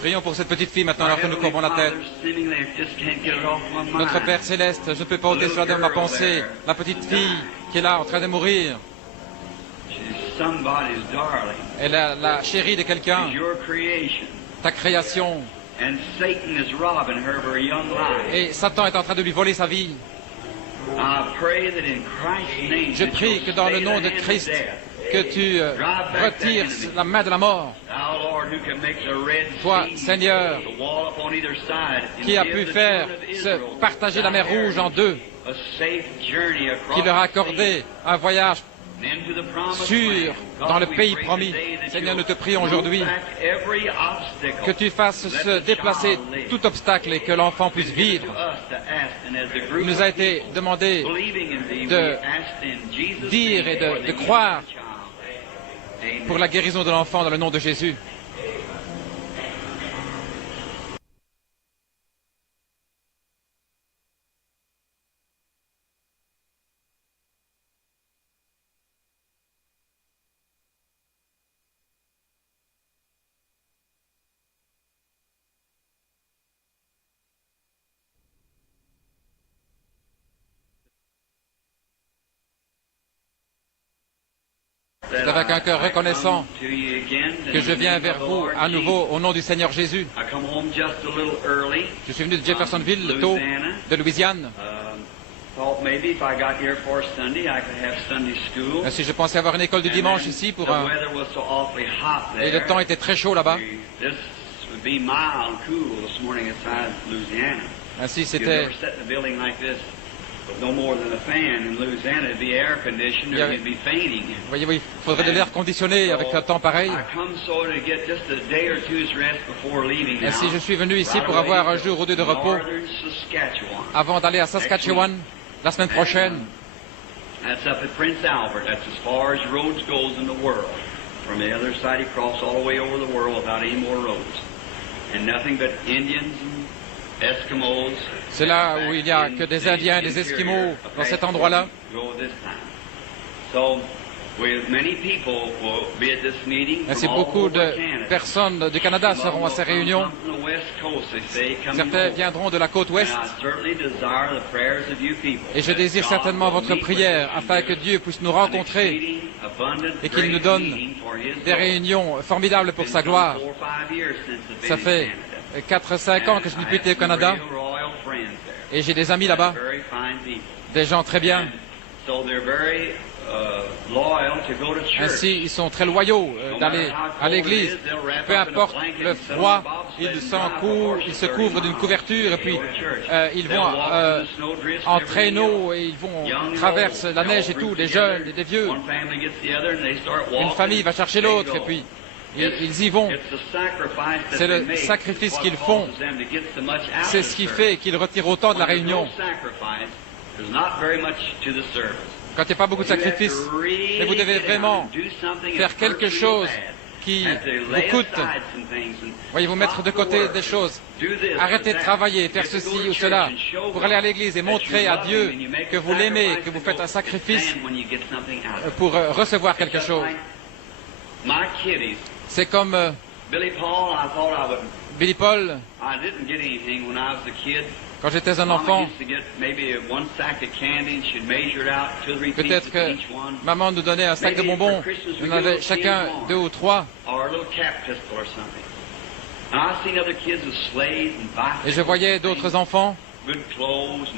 Prions pour cette petite fille maintenant alors que nous courbons la tête. Notre Père Céleste, je ne peux pas ôter cela de ma pensée. La petite fille qui est là en train de mourir. Elle est la chérie de quelqu'un. Ta création. Et Satan est en train de lui voler sa vie. Je prie que dans le nom de Christ, que tu retires la main de la mort. Toi, Seigneur, qui a pu faire se partager la mer Rouge en deux, qui leur a accordé un voyage sûr dans le pays promis. Seigneur, nous te prions aujourd'hui que tu fasses se déplacer tout obstacle et que l'enfant puisse vivre. Il nous a été demandé de dire et de croire pour la guérison de l'enfant dans le nom de Jésus. C'est avec un cœur reconnaissant que je viens vers vous à nouveau au nom du Seigneur Jésus. Je suis venu de Jeffersonville, tôt, de Louisiane. Si je pensais avoir une école du dimanche ici pour un... Et le temps était très chaud là-bas. Ainsi c'était... Voyez-vous, il faudrait de l'air conditionné avec un temps pareil. Ainsi, je suis venu ici pour avoir un jour ou deux de repos avant d'aller à Saskatchewan la semaine prochaine. C'est là où il n'y a que des Indiens et des Esquimaux dans cet endroit-là. Ainsi, beaucoup de personnes du Canada seront à ces réunions. Certains viendront de la côte ouest. Et je désire certainement votre prière afin que Dieu puisse nous rencontrer et qu'il nous donne des réunions formidables pour sa gloire. Ça fait 4-5 ans que je n'ai plus été au Canada et j'ai des amis là-bas, des gens très bien. Ainsi, ils sont très loyaux d'aller à l'église. Peu importe le froid, ils se couvrent d'une couverture et puis ils vont en traîneau et ils vont traverser la neige et tout, des jeunes et des vieux. Une famille va chercher l'autre et puis ils y vont. C'est le sacrifice qu'ils font. C'est ce qui fait qu'ils retirent autant de la réunion. Quand il n'y a pas beaucoup de sacrifices, mais vous devez vraiment faire quelque chose qui vous coûte. Voyez, vous mettre de côté des choses. Arrêtez de travailler, faire ceci ou cela, pour aller à l'église et montrer à Dieu que vous l'aimez, que vous faites un sacrifice pour recevoir quelque chose. C'est comme Billy Paul. Quand j'étais un enfant, peut-être que maman nous donnait un sac de bonbons. On en avait chacun 2 ou 3. Et je voyais d'autres enfants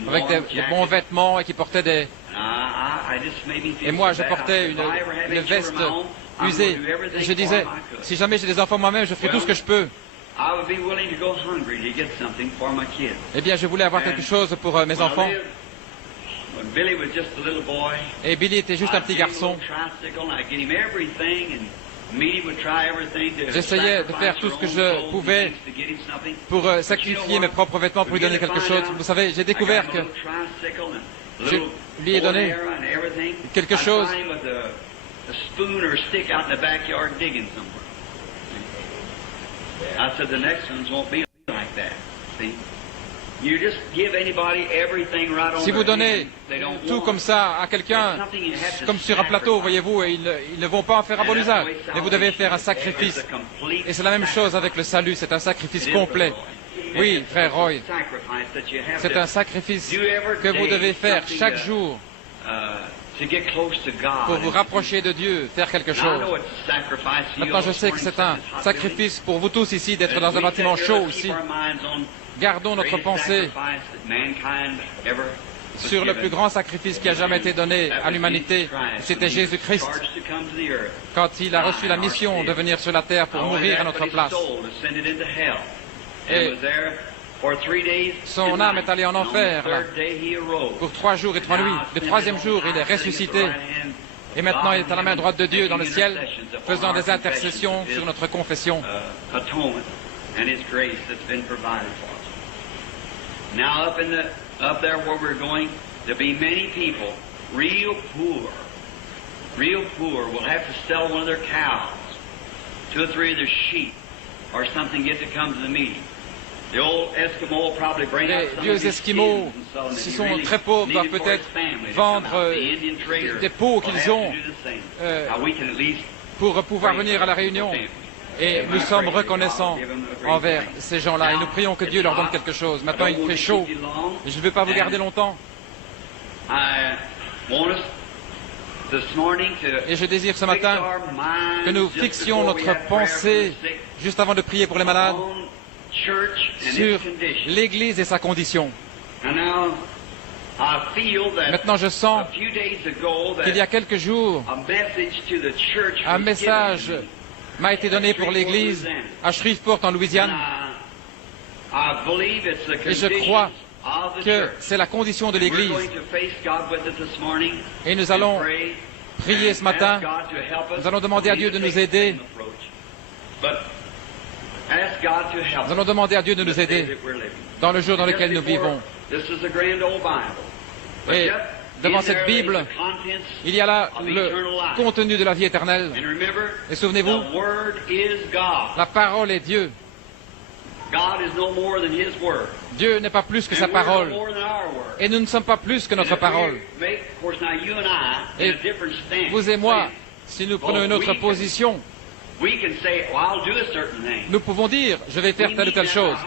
avec de bons vêtements et qui portaient des... Et moi, je portais une veste usée. Et je disais, si jamais j'ai des enfants moi-même, je ferai tout ce que je peux. Eh bien, je voulais avoir quelque chose pour mes enfants. Et Billy était juste un petit garçon. J'essayais de faire tout ce que je pouvais pour sacrifier mes propres vêtements pour lui donner quelque chose. Vous savez, j'ai découvert que je lui ai donné quelque chose. Si vous donnez tout comme ça à quelqu'un, comme sur un plateau, voyez-vous, et ils ne vont pas en faire un bon usage. Mais vous devez faire un sacrifice. Et c'est la même chose avec le salut, c'est un sacrifice complet. Oui, frère Roy, c'est un sacrifice que vous devez faire chaque jour pour vous rapprocher de Dieu, faire quelque chose. Maintenant, je sais que c'est un sacrifice pour vous tous ici d'être dans un bâtiment chaud ici. Gardons notre pensée sur le plus grand sacrifice qui a jamais été donné à l'humanité. C'était Jésus-Christ, quand il a reçu la mission de venir sur la terre pour mourir à notre place. Et son âme est allée en enfer, là, pour 3 jours et 3 nuits. Le 3e jour, il est ressuscité. Et maintenant, il est à la main droite de Dieu dans le ciel, faisant des intercessions sur notre confession. Now up there where we're going, there'll be many people, real poor, will have to sell one of their cows, 2 or 3 of their sheep, or something, get to come to the meeting. The old Eskimo will probably bring out some vieux Esquimaux, s'ils sont très pauvres, doivent peut-être vendre des pots qu'ils ont pour pouvoir venir à la réunion. Et nous sommes reconnaissants envers ces gens-là et nous prions que Dieu leur donne quelque chose. Maintenant, il fait chaud et je ne veux pas vous garder longtemps. Et je désire ce matin que nous fixions notre pensée, juste avant de prier pour les malades, sur l'Église et sa condition. Maintenant, je sens qu'il y a quelques jours, un message m'a été donné pour l'Église à Shreveport en Louisiane. Et je crois que c'est la condition de l'Église. Et nous allons prier ce matin. Nous allons demander à Dieu de nous aider. Nous allons demander à Dieu de nous aider dans le jour dans lequel nous vivons. Et devant cette Bible, il y a là le contenu de la vie éternelle. Et souvenez-vous, la parole est Dieu. Dieu n'est pas plus que sa parole. Et nous ne sommes pas plus que notre parole. Et vous et moi, si nous prenons une autre position, nous pouvons dire, je vais faire telle ou telle chose.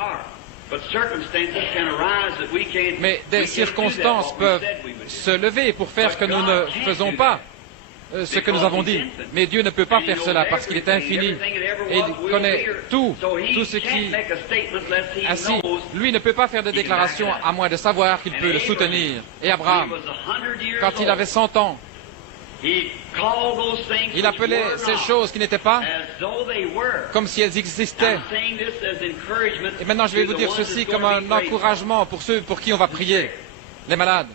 Mais des circonstances peuvent se lever pour faire que nous ne faisons pas ce que nous avons dit. Mais Dieu ne peut pas faire cela parce qu'il est infini. Et il connaît tout ce qui... Ainsi, lui ne peut pas faire de déclaration à moins de savoir qu'il peut le soutenir. Et Abraham, quand il avait 100 ans, il appelait ces choses qui n'étaient pas comme si elles existaient. Et maintenant, je vais vous dire ceci comme un encouragement pour ceux pour qui on va prier, les malades.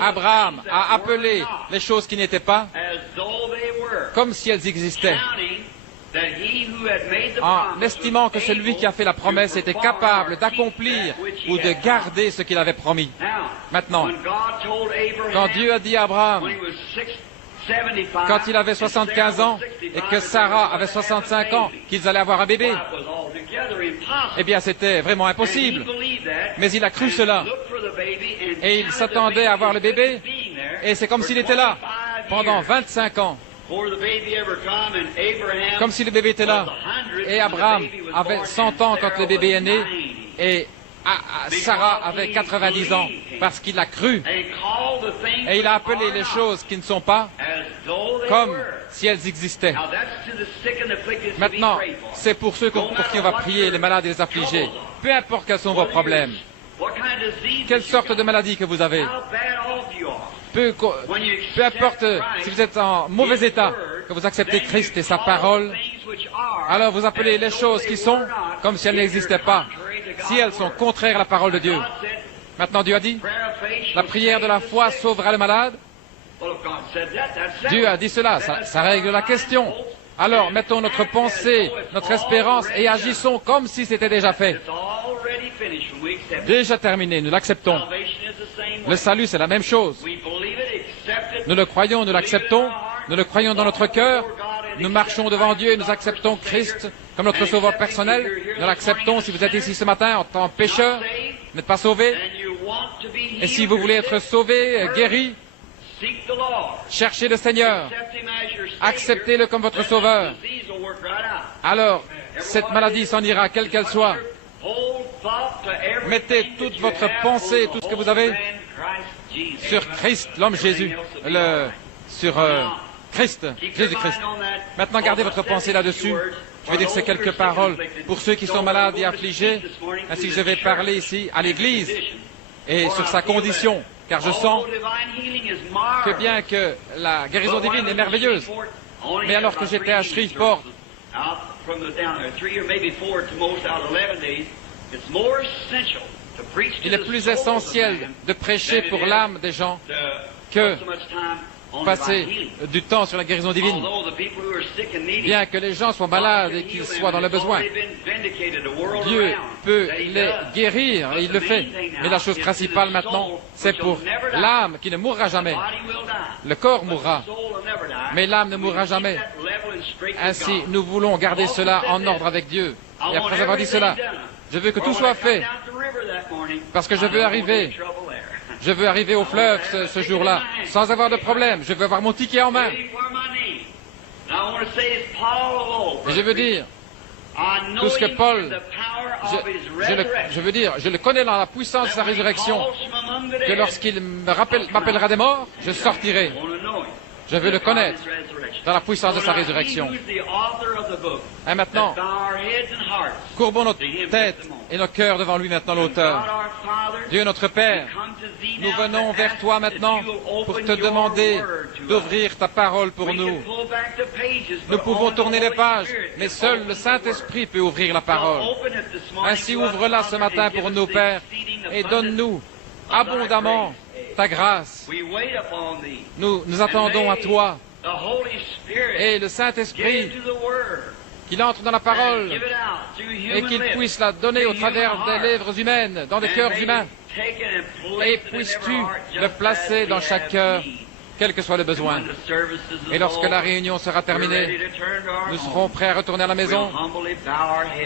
Abraham a appelé les choses qui n'étaient pas comme si elles existaient, en estimant que celui qui a fait la promesse était capable d'accomplir ou de garder ce qu'il avait promis. Maintenant, quand Dieu a dit à Abraham, quand il avait 75 ans et que Sarah avait 65 ans, qu'ils allaient avoir un bébé, eh bien c'était vraiment impossible. Mais il a cru cela. Et il s'attendait à voir le bébé, et c'est comme s'il était là pendant 25 ans. Comme si le bébé était là. Et Abraham avait 100 ans quand le bébé est né, et Sarah avait 90 ans, parce qu'il a cru. Et il a appelé les choses qui ne sont pas comme si elles existaient. Maintenant, c'est pour ceux pour qui on va prier, les malades et les affligés. Peu importe quels sont vos problèmes. Quelle sorte de maladie que vous avez. Peu importe si vous êtes en mauvais état, que vous acceptez Christ et sa parole, alors vous appelez les choses qui sont comme si elles n'existaient pas, si elles sont contraires à la parole de Dieu. Maintenant, Dieu a dit, la prière de la foi sauvera le malade. Dieu a dit cela, ça règle la question. Alors, mettons notre pensée, notre espérance et agissons comme si c'était déjà fait. Déjà terminé, nous l'acceptons. Le salut, c'est la même chose. Nous le croyons, nous l'acceptons. Nous le croyons dans notre cœur. Nous marchons devant Dieu et nous acceptons Christ comme notre sauveur personnel. Nous l'acceptons. Si vous êtes ici ce matin en tant que pécheur, vous n'êtes pas sauvé. Et si vous voulez être sauvé, guéri, cherchez le Seigneur. Acceptez-le comme votre sauveur. Alors, cette maladie s'en ira, quelle qu'elle soit. Mettez toute votre pensée, tout ce que vous avez, sur Christ, l'homme Jésus, sur Christ, Jésus-Christ. Maintenant, gardez votre pensée là-dessus. Je vais dire ces quelques paroles pour ceux qui sont malades et affligés, ainsi que je vais parler ici à l'Église et sur sa condition, car je sens que bien que la guérison divine est merveilleuse, mais alors que j'étais à Shreveport, il est plus essentiel de prêcher pour l'âme des gens que passer du temps sur la guérison divine. Bien que les gens soient malades et qu'ils soient dans le besoin, Dieu peut les guérir et il le fait. Mais la chose principale maintenant, c'est pour l'âme qui ne mourra jamais. Le corps mourra, mais l'âme ne mourra jamais. Ainsi, nous voulons garder cela en ordre avec Dieu. Et après avoir dit cela, je veux que tout soit fait, parce que je veux arriver au fleuve ce jour-là, sans avoir de problème. Je veux avoir mon ticket en main. Et je veux dire, tout ce que Paul, je le connais dans la puissance de sa résurrection, que lorsqu'il m'appellera des morts, je sortirai. Je veux le connaître dans la puissance de sa résurrection. Et maintenant, courbons notre tête et nos cœurs devant lui maintenant, l'auteur. Dieu notre Père, nous venons vers toi maintenant pour te demander d'ouvrir ta parole pour nous. Nous pouvons tourner les pages, mais seul le Saint-Esprit peut ouvrir la parole. Ainsi, ouvre-la ce matin pour nous, Père, et donne-nous abondamment ta grâce. Nous attendons à toi et le Saint-Esprit qu'il entre dans la parole et qu'il puisse la donner au travers des lèvres humaines, dans des cœurs humains. Et puisses-tu le placer dans chaque cœur, quel que soit le besoin. Et lorsque la réunion sera terminée, nous serons prêts à retourner à la maison.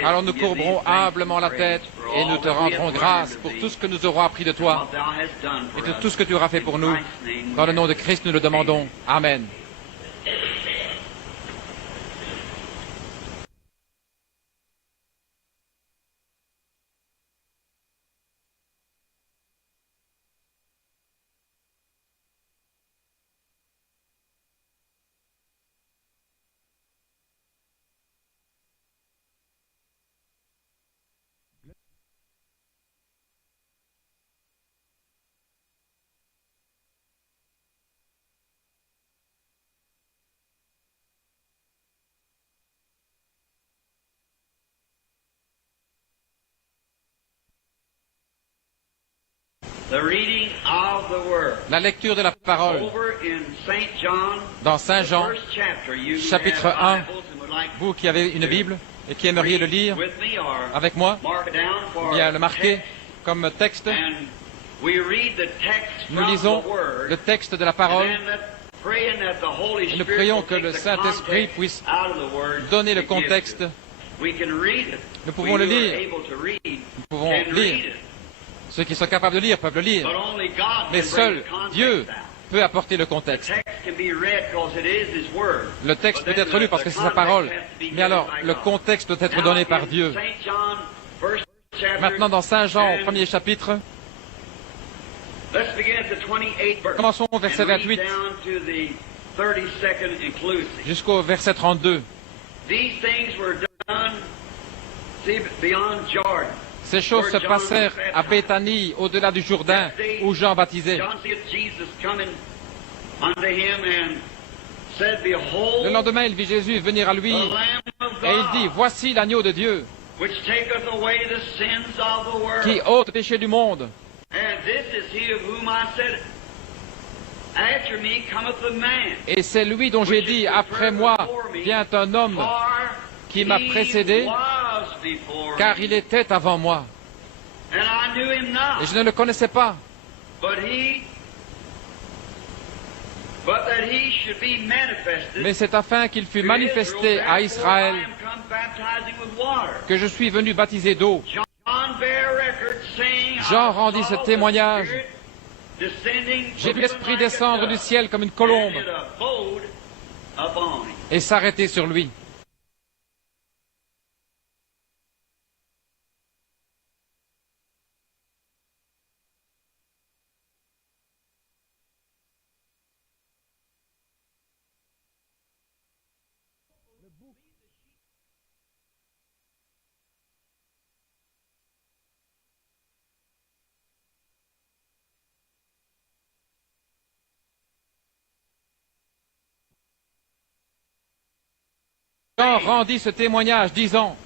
Alors nous courberons humblement la tête et nous te rendrons grâce pour tout ce que nous aurons appris de toi et de tout ce que tu auras fait pour nous. Dans le nom de Christ, nous le demandons. Amen. La lecture de la parole dans Saint Jean, chapitre 1. Vous qui avez une Bible et qui aimeriez le lire avec moi, bien le marquer comme texte. Nous lisons le texte de la parole et nous prions que le Saint-Esprit puisse donner le contexte. Nous pouvons le lire. Nous pouvons lire. Ceux qui sont capables de lire peuvent le lire. Mais seul Dieu peut apporter le contexte. Le texte peut être lu parce que c'est sa parole. Mais alors, le contexte doit être donné par Dieu. Maintenant, dans Saint Jean, au premier chapitre, commençons au verset 28 jusqu'au verset 32. Ces choses se passèrent à Béthanie, au-delà du Jourdain, où Jean baptisait. Le lendemain, il vit Jésus venir à lui, et il dit, « Voici l'agneau de Dieu, qui ôte le péché du monde. Et c'est lui dont j'ai dit, après moi vient un homme qui m'a précédé, car il était avant moi. Et je ne le connaissais pas. Mais c'est afin qu'il fût manifesté à Israël que je suis venu baptiser d'eau. Jean rendit ce témoignage. J'ai vu l'Esprit descendre du ciel comme une colombe et s'arrêter sur lui. Jean rendit ce témoignage disant,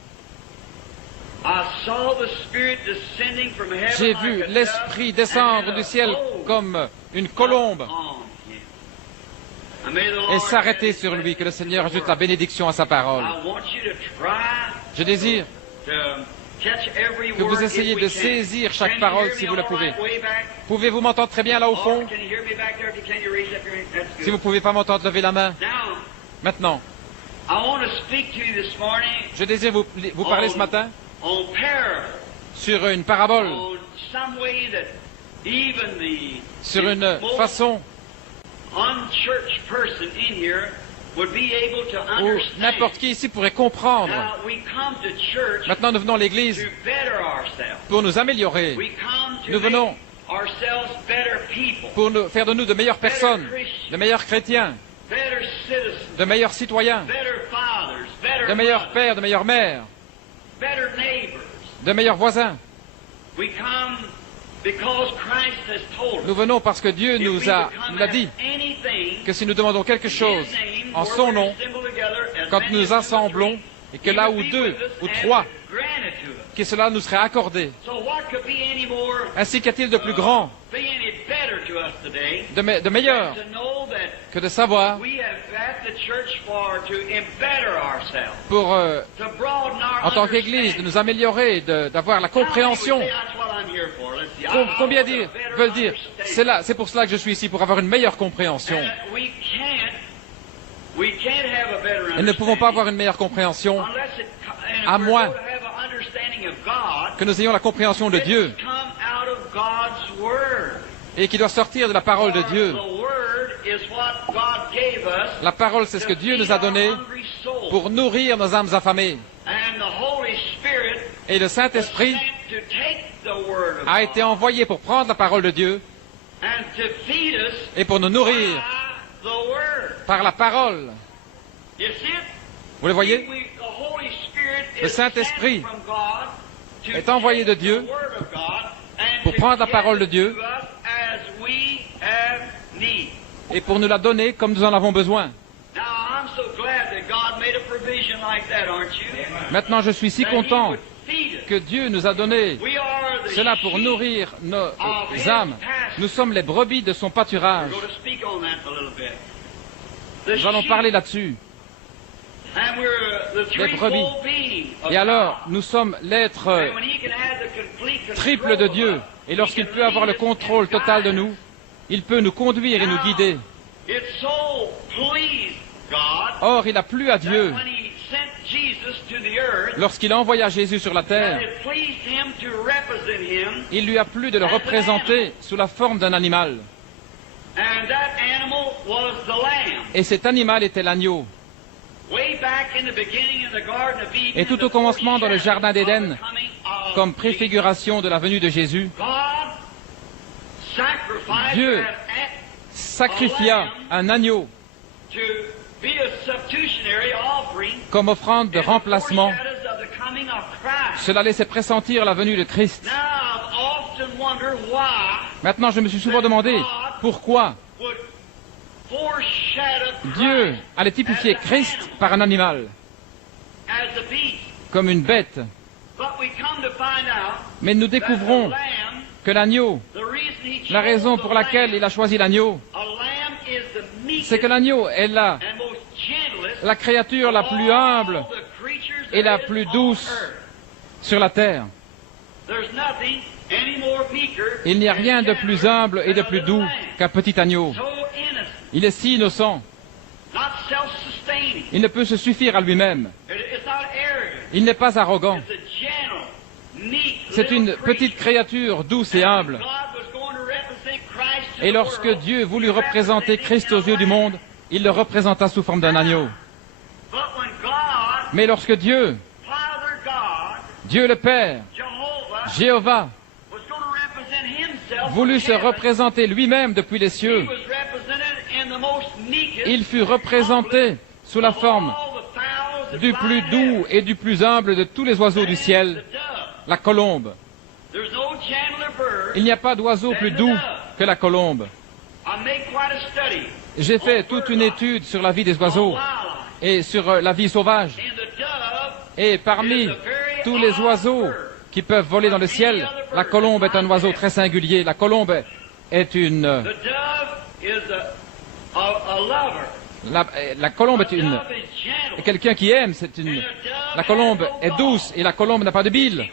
j'ai vu l'Esprit descendre du ciel comme une colombe et s'arrêter sur lui. Que le Seigneur ajoute la bénédiction à sa parole. Je désire que vous essayiez de saisir chaque parole si vous le pouvez. Pouvez-vous m'entendre très bien là au fond? Si vous ne pouvez pas m'entendre, levez la main. Maintenant, je désire vous parler ce matin sur une parabole, sur une façon où n'importe qui ici pourrait comprendre. Maintenant, nous venons à l'Église pour nous améliorer. Nous venons pour faire de nous de meilleures personnes, de meilleurs chrétiens, de meilleurs citoyens, de meilleurs pères, de meilleures mères, de meilleurs voisins. Nous venons parce que Dieu nous a dit que si nous demandons quelque chose en son nom, quand nous nous assemblons, et que là où deux ou trois, que cela nous serait accordé. Ainsi qu'y-a-t-il de plus grand, de meilleur, que de savoir pour, en tant qu'Église, de nous améliorer, d'avoir la compréhension. Combien veulent dire, c'est pour cela que je suis ici, pour avoir une meilleure compréhension. Et nous ne pouvons pas avoir une meilleure compréhension à moins que nous ayons la compréhension de Dieu et qui doit sortir de la parole de Dieu. La parole, c'est ce que Dieu nous a donné pour nourrir nos âmes affamées. Et le Saint-Esprit a été envoyé pour prendre la parole de Dieu et pour nous nourrir par la parole. Vous le voyez? Le Saint-Esprit est envoyé de Dieu pour prendre la parole de Dieu et pour nous la donner comme nous en avons besoin. Maintenant, je suis si content que Dieu nous a donné cela pour nourrir nos âmes. Nous sommes les brebis de son pâturage. Nous allons parler là-dessus. Les brebis. Et alors, nous sommes l'être triple de Dieu. Et lorsqu'il peut avoir le contrôle total de nous, il peut nous conduire et nous guider. Or, il a plu à Dieu, lorsqu'il a envoyé Jésus sur la terre, il lui a plu de le représenter sous la forme d'un animal. Et cet animal était l'agneau. Et tout au commencement dans le jardin d'Éden, comme préfiguration de la venue de Jésus, Dieu sacrifia un agneau comme offrande de remplacement. Cela laissait pressentir la venue de Christ. Maintenant, je me suis souvent demandé pourquoi Dieu allait typifier Christ par un animal, comme une bête. Mais nous découvrons que l'agneau, la raison pour laquelle il a choisi l'agneau, c'est que l'agneau est la créature la plus humble et la plus douce sur la terre. Il n'y a rien de plus humble et de plus doux qu'un petit agneau. Il est si innocent. Il ne peut se suffire à lui-même. Il n'est pas arrogant. C'est une petite créature douce et humble. Et lorsque Dieu voulut représenter Christ aux yeux du monde, il le représenta sous forme d'un agneau. Mais lorsque Dieu le Père, Jéhovah, voulut se représenter lui-même depuis les cieux, il fut représenté sous la forme du plus doux et du plus humble de tous les oiseaux du ciel, la colombe. Il n'y a pas d'oiseau plus doux que la colombe. J'ai fait toute une étude sur la vie des oiseaux et sur la vie sauvage. Et parmi tous les oiseaux qui peuvent voler dans le ciel, la colombe est un oiseau très singulier. La colombe est une... La colombe est quelqu'un qui aime. La colombe est douce et la colombe n'a pas de bile.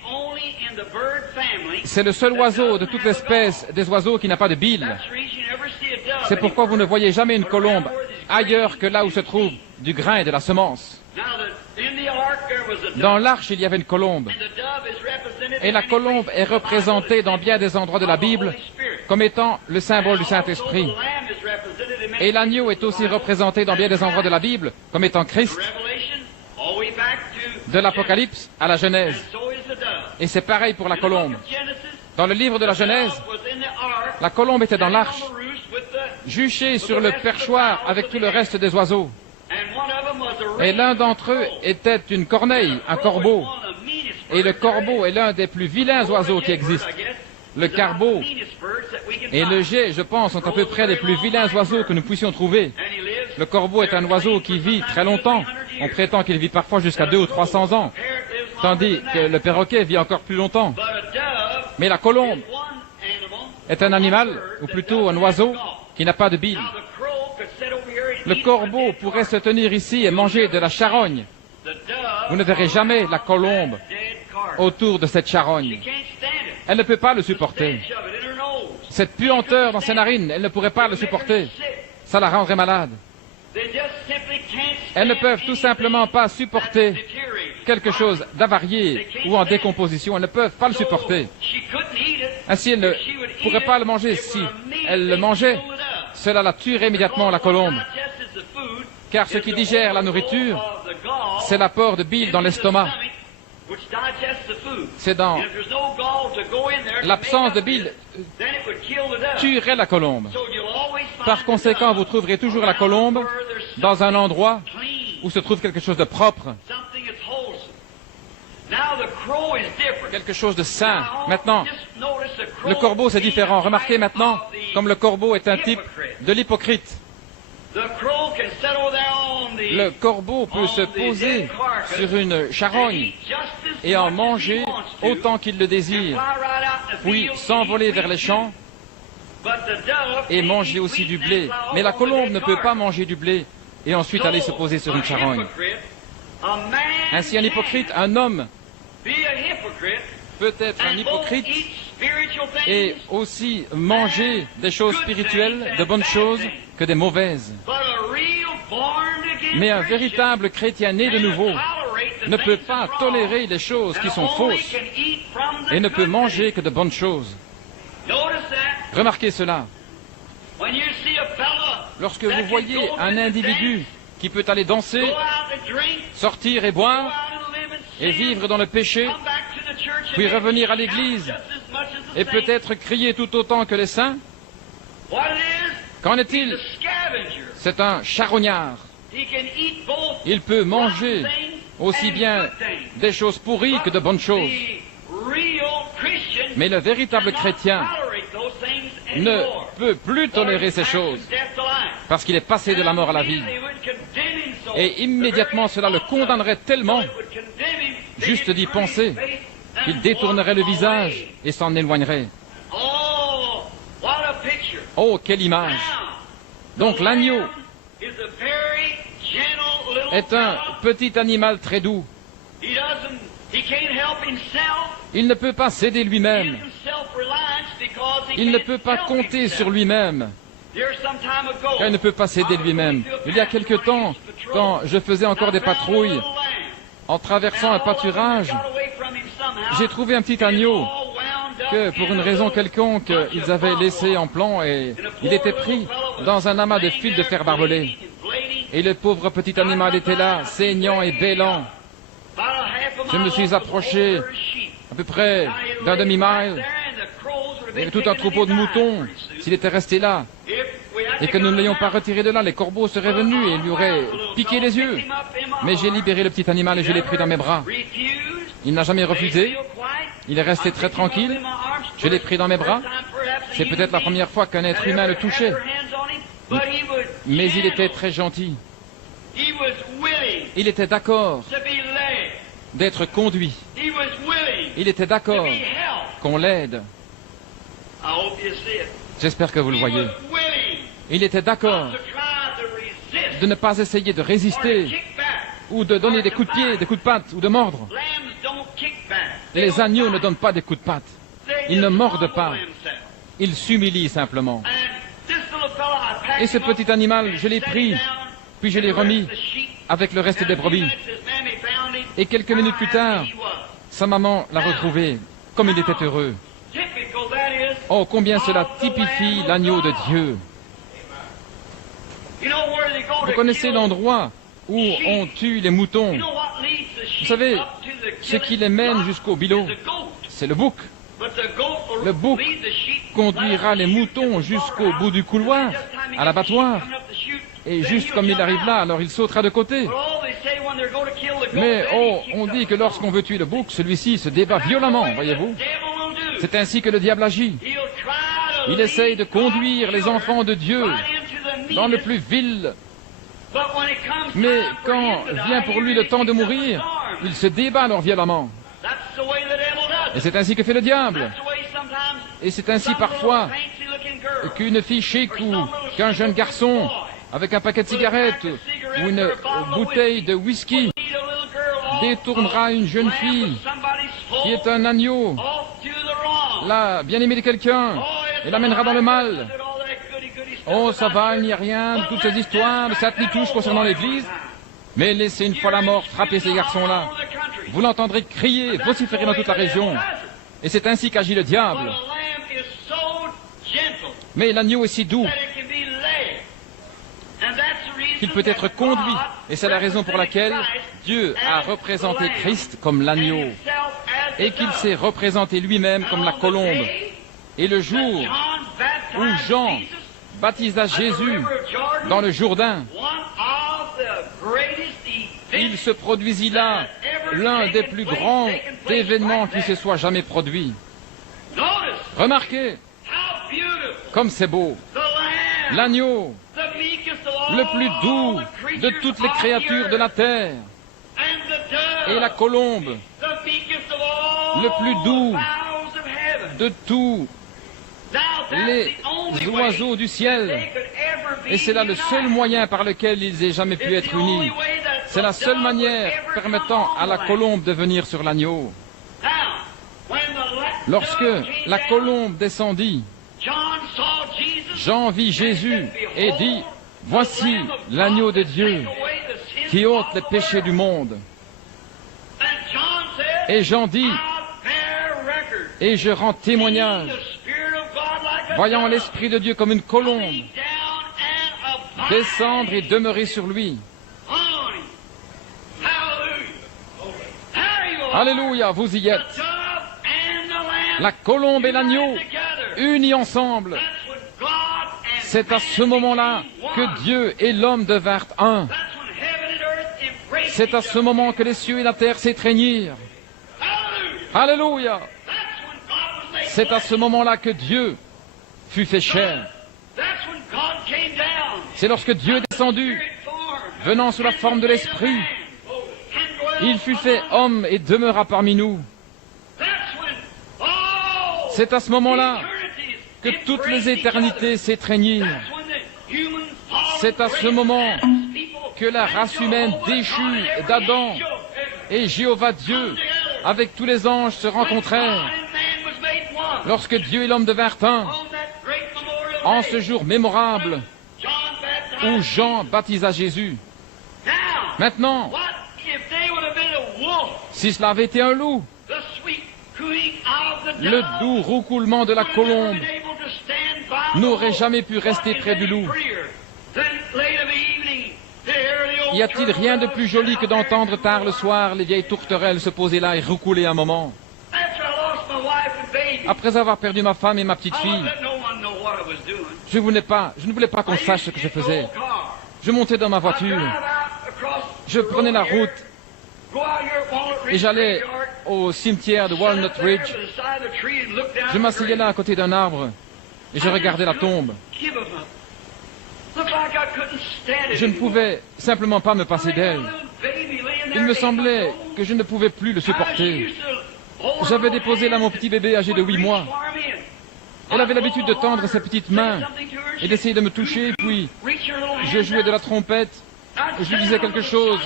C'est le seul oiseau de toute l'espèce des oiseaux qui n'a pas de bile. C'est pourquoi vous ne voyez jamais une colombe ailleurs que là où se trouve du grain et de la semence. Dans l'arche, il y avait une colombe. Et la colombe est représentée dans bien des endroits de la Bible comme étant le symbole du Saint-Esprit. Et l'agneau est aussi représenté dans bien des endroits de la Bible comme étant Christ, de l'Apocalypse à la Genèse. Et c'est pareil pour la colombe. Dans le livre de la Genèse, la colombe était dans l'arche, juchée sur le perchoir avec tout le reste des oiseaux. Et l'un d'entre eux était une corneille, un corbeau. Et le corbeau est l'un des plus vilains oiseaux qui existent. Le carbeau et le geai, je pense, sont à peu près les plus vilains oiseaux que nous puissions trouver. Le corbeau est un oiseau qui vit très longtemps. On prétend qu'il vit parfois jusqu'à 200 ou 300 ans, tandis que le perroquet vit encore plus longtemps. Mais la colombe est un animal, ou plutôt un oiseau, qui n'a pas de bile. Le corbeau pourrait se tenir ici et manger de la charogne. Vous ne verrez jamais la colombe autour de cette charogne. Elle ne peut pas le supporter. Cette puanteur dans ses narines, elle ne pourrait pas le supporter. Ça la rendrait malade. Elles ne peuvent tout simplement pas supporter quelque chose d'avarié ou en décomposition. Elles ne peuvent pas le supporter. Ainsi, elle ne pourrait pas le manger. Si elle le mangeait, cela la tuerait immédiatement, la colombe. Car ce qui digère la nourriture, c'est l'apport de bile dans l'estomac. C'est dans l'absence de bile tuerait la colombe. Par conséquent, vous trouverez toujours la colombe dans un endroit où se trouve quelque chose de propre, quelque chose de sain. Maintenant, le corbeau, c'est différent. Remarquez maintenant, comme le corbeau est un type de l'hypocrite. Le corbeau peut se poser sur une charogne et en manger autant qu'il le désire, puis s'envoler vers les champs et manger aussi du blé. Mais la colombe ne peut pas manger du blé et ensuite aller se poser sur une charogne. Ainsi, un hypocrite, un homme, peut être un hypocrite et aussi manger des choses spirituelles, de bonnes choses, que des mauvaises. Mais un véritable chrétien né de nouveau ne peut pas tolérer les choses qui sont fausses et ne peut manger que de bonnes choses. Remarquez cela. Lorsque vous voyez un individu qui peut aller danser, sortir et boire, et vivre dans le péché, puis revenir à l'église, et peut-être crier tout autant que les saints, qu'en est-il? C'est un charognard. Il peut manger aussi bien des choses pourries que de bonnes choses. Mais le véritable chrétien ne peut plus tolérer ces choses, parce qu'il est passé de la mort à la vie. Et immédiatement cela le condamnerait tellement, juste d'y penser, qu'il détournerait le visage et s'en éloignerait. Oh, quelle image! Donc l'agneau est un petit animal très doux. Il ne peut pas s'aider lui-même. Il ne peut pas compter sur lui-même. Car il ne peut pas s'aider lui-même. Il y a quelque temps, quand je faisais encore des patrouilles, en traversant un pâturage, j'ai trouvé un petit agneau que, pour une raison quelconque, ils avaient laissé en plan et il était pris dans un amas de fils de fer barbelé. Et le pauvre petit animal était là, saignant et bêlant. Je me suis approché à peu près d'un demi-mile et tout un troupeau de moutons, s'il était resté là et que nous ne l'ayons pas retiré de là, les corbeaux seraient venus et lui auraient piqué les yeux. Mais j'ai libéré le petit animal et je l'ai pris dans mes bras. Il n'a jamais refusé. Il est resté très tranquille. Je l'ai pris dans mes bras. C'est peut-être la première fois qu'un être humain le touchait. Mais il était très gentil. Il était d'accord d'être conduit. Il était d'accord qu'on l'aide. J'espère que vous le voyez. Il était d'accord de ne pas essayer de résister ou de donner des coups de pied, des coups de patte ou de mordre. Les agneaux ne donnent pas des coups de patte. Ils ne mordent pas. Ils s'humilient simplement. Et ce petit animal, je l'ai pris, puis je l'ai remis avec le reste des brebis. Et quelques minutes plus tard, sa maman l'a retrouvé, comme il était heureux. Oh, combien cela typifie l'agneau de Dieu. Vous connaissez l'endroit où on tue les moutons. Vous savez, ce qui les mène jusqu'au billot, c'est le bouc. Le bouc conduira les moutons jusqu'au bout du couloir, à l'abattoir. Et juste comme il arrive là, alors il sautera de côté. Mais oh, on dit que lorsqu'on veut tuer le bouc, celui-ci se débat violemment, voyez-vous. C'est ainsi que le diable agit. Il essaye de conduire les enfants de Dieu dans le plus vil. Mais quand vient pour lui le temps de mourir, il se débat alors violemment. Et c'est ainsi que fait le diable. Et c'est ainsi parfois qu'une fille chic ou qu'un jeune garçon avec un paquet de cigarettes ou une bouteille de whisky détournera une jeune fille qui est un agneau, la bien-aimée de quelqu'un, et l'amènera dans le mal. Oh, ça va, il n'y a rien de toutes ces histoires de sainte-nitouche concernant l'Église. Mais laissez une fois la mort frapper ces garçons-là. Vous l'entendrez crier, vociférer dans toute la région. Et c'est ainsi qu'agit le diable. Mais l'agneau est si doux qu'il peut être conduit. Et c'est la raison pour laquelle Dieu a représenté Christ comme l'agneau. Et qu'il s'est représenté lui-même comme la colombe. Et le jour où Jean baptisa Jésus dans le Jourdain, il se produisit là l'un des plus grands événements qui se soit jamais produit. Remarquez comme c'est beau. L'agneau, le plus doux de toutes les créatures de la terre, et la colombe, le plus doux de tous les oiseaux du ciel. Et c'est là le seul moyen par lequel ils aient jamais pu être unis. C'est la seule manière permettant à la colombe de venir sur l'agneau. Lorsque la colombe descendit, Jean vit Jésus et dit, « Voici l'agneau de Dieu qui ôte les péchés du monde. » Et Jean dit, « Et je rends témoignage, voyant l'Esprit de Dieu comme une colombe, descendre et demeurer sur lui. » Alléluia, vous y êtes. La colombe et l'agneau, unis ensemble. C'est à ce moment-là que Dieu et l'homme devinrent un. C'est à ce moment que les cieux et la terre s'étreignirent. Alléluia. C'est à ce moment-là que Dieu fut fait chair. C'est lorsque Dieu est descendu, venant sous la forme de l'Esprit. Il fut fait homme et demeura parmi nous. C'est à ce moment-là que toutes les éternités s'étreignirent. C'est à ce moment que la race humaine déchue d'Adam et Jéhovah Dieu, avec tous les anges, se rencontrèrent. Lorsque Dieu et l'homme devinrent un, en ce jour mémorable où Jean baptisa Jésus. Maintenant, Si cela avait été un loup, le doux roucoulement de la colombe n'aurait jamais pu rester près du loup. Y a-t-il rien de plus joli que d'entendre tard le soir les vieilles tourterelles se poser là et roucouler un moment? Après avoir perdu ma femme et ma petite fille, je ne voulais pas qu'on sache ce que je faisais. Je montais dans ma voiture, je prenais la route et j'allais au cimetière de Walnut Ridge. Je m'asseyais là à côté d'un arbre et je regardais la tombe. Je ne pouvais simplement pas me passer d'elle. Il me semblait que je ne pouvais plus le supporter. J'avais déposé là mon petit bébé âgé de 8 mois. Elle avait l'habitude de tendre ses petites mains et d'essayer de me toucher, puis je jouais de la trompette, je lui disais quelque chose,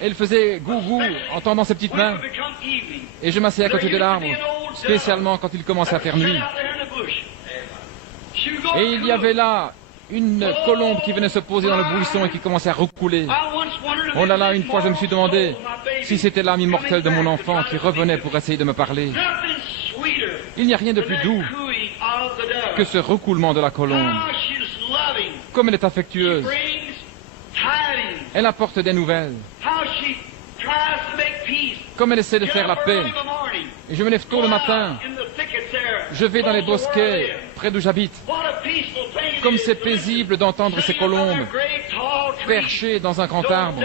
elle faisait gougou en tendant ses petites mains, et je m'asseyais à côté de l'arbre, spécialement quand il commençait à faire nuit. Et il y avait là une colombe qui venait se poser dans le buisson et qui commençait à roucouler. Oh là là, une fois je me suis demandé si c'était l'âme immortelle de mon enfant qui revenait pour essayer de me parler. Il n'y a rien de plus doux que ce roucoulement de la colombe. Comme elle est affectueuse. Elle apporte des nouvelles. Comme elle essaie de faire la paix. Et je me lève tôt le matin. Je vais dans les bosquets près d'où j'habite. Comme c'est paisible d'entendre ces colombes perchées dans un grand arbre,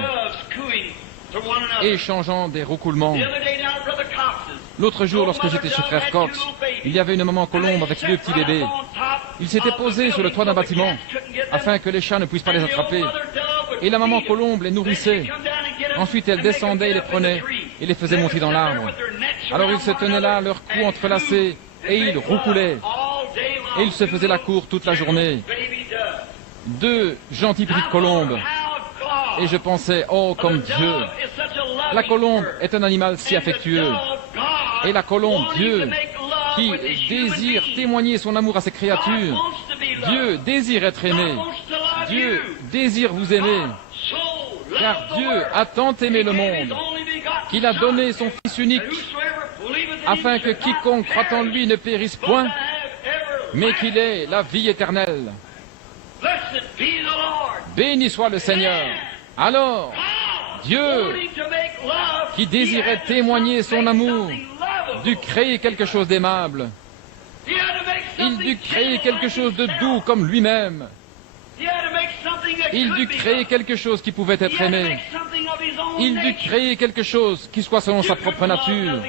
échangeant des roucoulements. L'autre jour, lorsque j'étais chez Frère Cox, il y avait une maman colombe avec 2 petits bébés. Ils s'étaient posés sur le toit d'un bâtiment, afin que les chats ne puissent pas les attraper. Et la maman colombe les nourrissait. Ensuite, elle descendait et les prenait, et les faisait monter dans l'arbre. Alors ils se tenaient là, leurs cous entrelacés, et ils roucoulaient. Et ils se faisaient la cour toute la journée. 2 gentilles petites colombes. Et je pensais, oh, comme Dieu. La colombe est un animal si affectueux. Et la colombe, Dieu, qui désire témoigner son amour à ses créatures. Dieu désire être aimé. Dieu désire vous aimer. Car Dieu a tant aimé le monde qu'il a donné son Fils unique, afin que quiconque croit en lui ne périsse point, mais qu'il ait la vie éternelle. Béni soit le Seigneur. Alors, Dieu, qui désirait témoigner son amour, dut créer quelque chose d'aimable. Il dut créer quelque chose de doux comme lui-même. Il dut créer quelque chose qui pouvait être aimé. Il dut créer quelque chose qui soit selon sa propre nature.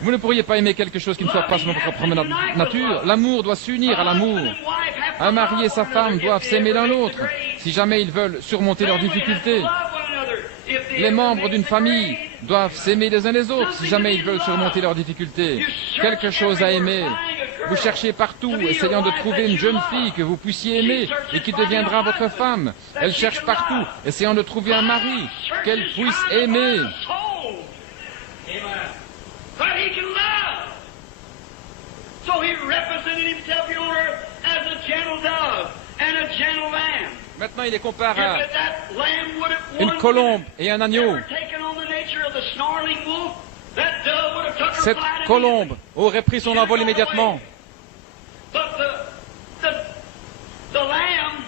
Vous ne pourriez pas aimer quelque chose qui ne soit pas selon votre propre nature. L'amour doit s'unir à l'amour. Un mari et sa femme doivent s'aimer l'un l'autre si jamais ils veulent surmonter leurs difficultés. Les membres d'une famille doivent s'aimer les uns les autres si jamais ils veulent surmonter leurs difficultés. Quelque chose à aimer. Vous cherchez partout, essayant de trouver une jeune fille que vous puissiez aimer et qui deviendra votre femme. Elle cherche partout, essayant de trouver un mari qu'elle puisse aimer. Maintenant, il les compare à une colombe et un agneau. Cette colombe aurait pris son envol immédiatement.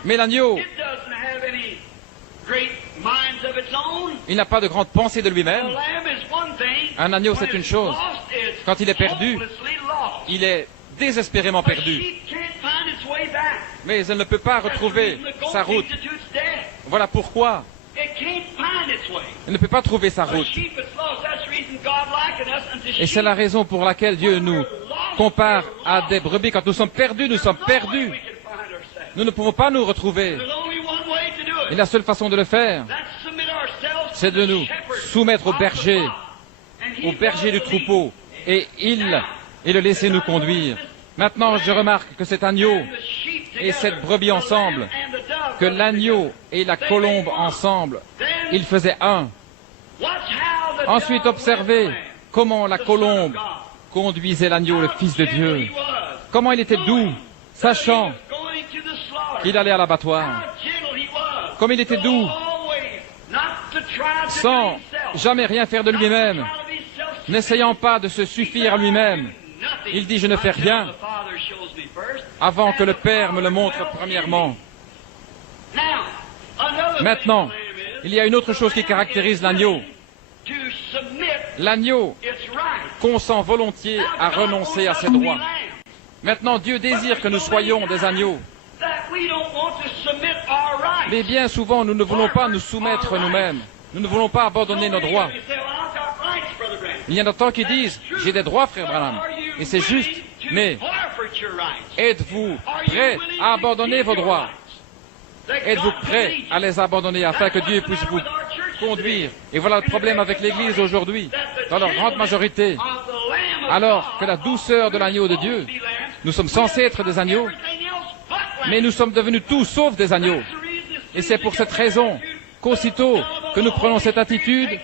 Mais l'agneau, il n'a pas de grande pensée de lui-même. Un agneau, c'est une chose. Quand il est perdu, il est désespérément perdu. Mais elle ne peut pas retrouver sa route. Voilà pourquoi elle ne peut pas trouver sa route. Et c'est la raison pour laquelle Dieu nous compare à des brebis. Quand nous sommes perdus, nous sommes perdus. Nous ne pouvons pas nous retrouver. Et la seule façon de le faire, c'est de nous soumettre au berger du troupeau, et le laisser nous conduire. Maintenant, je remarque que cet agneau et cette brebis ensemble, que l'agneau et la colombe ensemble, ils faisaient un. Ensuite, observez comment la colombe conduisait l'agneau, le Fils de Dieu. Comment il était doux, sachant qu'il allait à l'abattoir. Comme il était doux, sans jamais rien faire de lui-même, n'essayant pas de se suffire à lui-même. Il dit, je ne fais rien avant que le Père me le montre premièrement. Maintenant, il y a une autre chose qui caractérise l'agneau. L'agneau consent volontiers à renoncer à ses droits. Maintenant, Dieu désire que nous soyons des agneaux. Mais bien souvent, nous ne voulons pas nous soumettre nous-mêmes. Nous ne voulons pas abandonner nos droits. Il y en a tant qui disent, j'ai des droits, frère Branham. Et c'est juste, mais êtes-vous prêts à abandonner vos droits? Êtes-vous prêts à les abandonner afin que Dieu puisse vous conduire? Et voilà le problème avec l'Église aujourd'hui, dans leur grande majorité. Alors que la douceur de l'agneau de Dieu, nous sommes censés être des agneaux, mais nous sommes devenus tout sauf des agneaux. Et c'est pour cette raison qu'aussitôt que nous prenons cette attitude,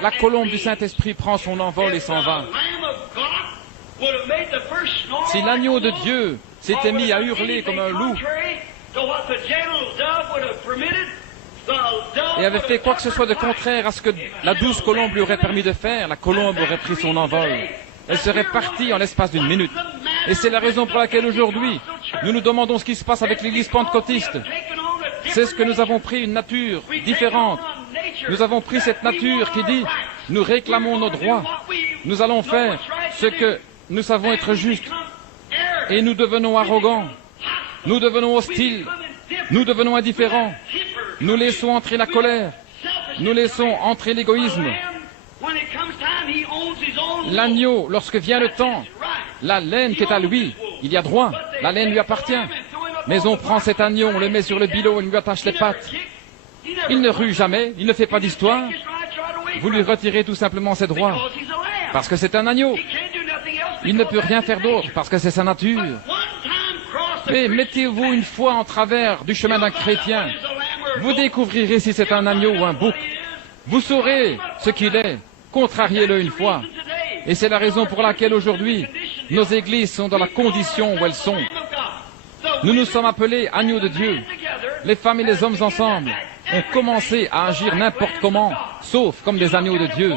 la colombe du Saint-Esprit prend son envol et s'en va. Si l'agneau de Dieu s'était mis à hurler comme un loup et avait fait quoi que ce soit de contraire à ce que la douce colombe lui aurait permis de faire, la colombe aurait pris son envol. Elle serait partie en l'espace d'une minute. Et c'est la raison pour laquelle aujourd'hui, nous nous demandons ce qui se passe avec l'Église pentecôtiste. C'est ce que nous avons pris une nature différente. Nous avons pris cette nature qui dit, nous réclamons nos droits. Nous allons faire ce que nous savons être juste. Et nous devenons arrogants. Nous devenons hostiles. Nous devenons indifférents. Nous laissons entrer la colère. Nous laissons entrer l'égoïsme. L'agneau, lorsque vient le temps, la laine qui est à lui, il y a droit. La laine lui appartient. Mais on prend cet agneau, on le met sur le billot, on lui attache les pattes. Il ne rue jamais, il ne fait pas d'histoire. Vous lui retirez tout simplement ses droits. Parce que c'est un agneau. Il ne peut rien faire d'autre, parce que c'est sa nature. Mais mettez-vous une fois en travers du chemin d'un chrétien. Vous découvrirez si c'est un agneau ou un bouc. Vous saurez ce qu'il est. Contrariez-le une fois. Et c'est la raison pour laquelle aujourd'hui, nos églises sont dans la condition où elles sont. Nous nous sommes appelés agneaux de Dieu. Les femmes et les hommes ensemble ont commencé à agir n'importe comment, sauf comme des agneaux de Dieu.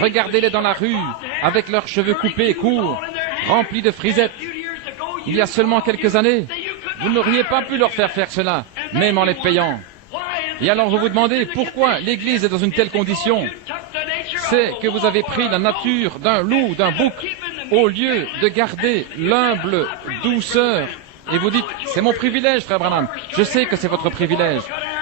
Regardez-les dans la rue, avec leurs cheveux coupés courts, remplis de frisettes. Il y a seulement quelques années, vous n'auriez pas pu leur faire cela, même en les payant. Et alors vous vous demandez pourquoi l'Église est dans une telle condition. C'est que vous avez pris la nature d'un loup, d'un bouc, au lieu de garder l'humble douceur. Et vous dites, c'est mon privilège, frère Branham. Je sais que c'est votre privilège.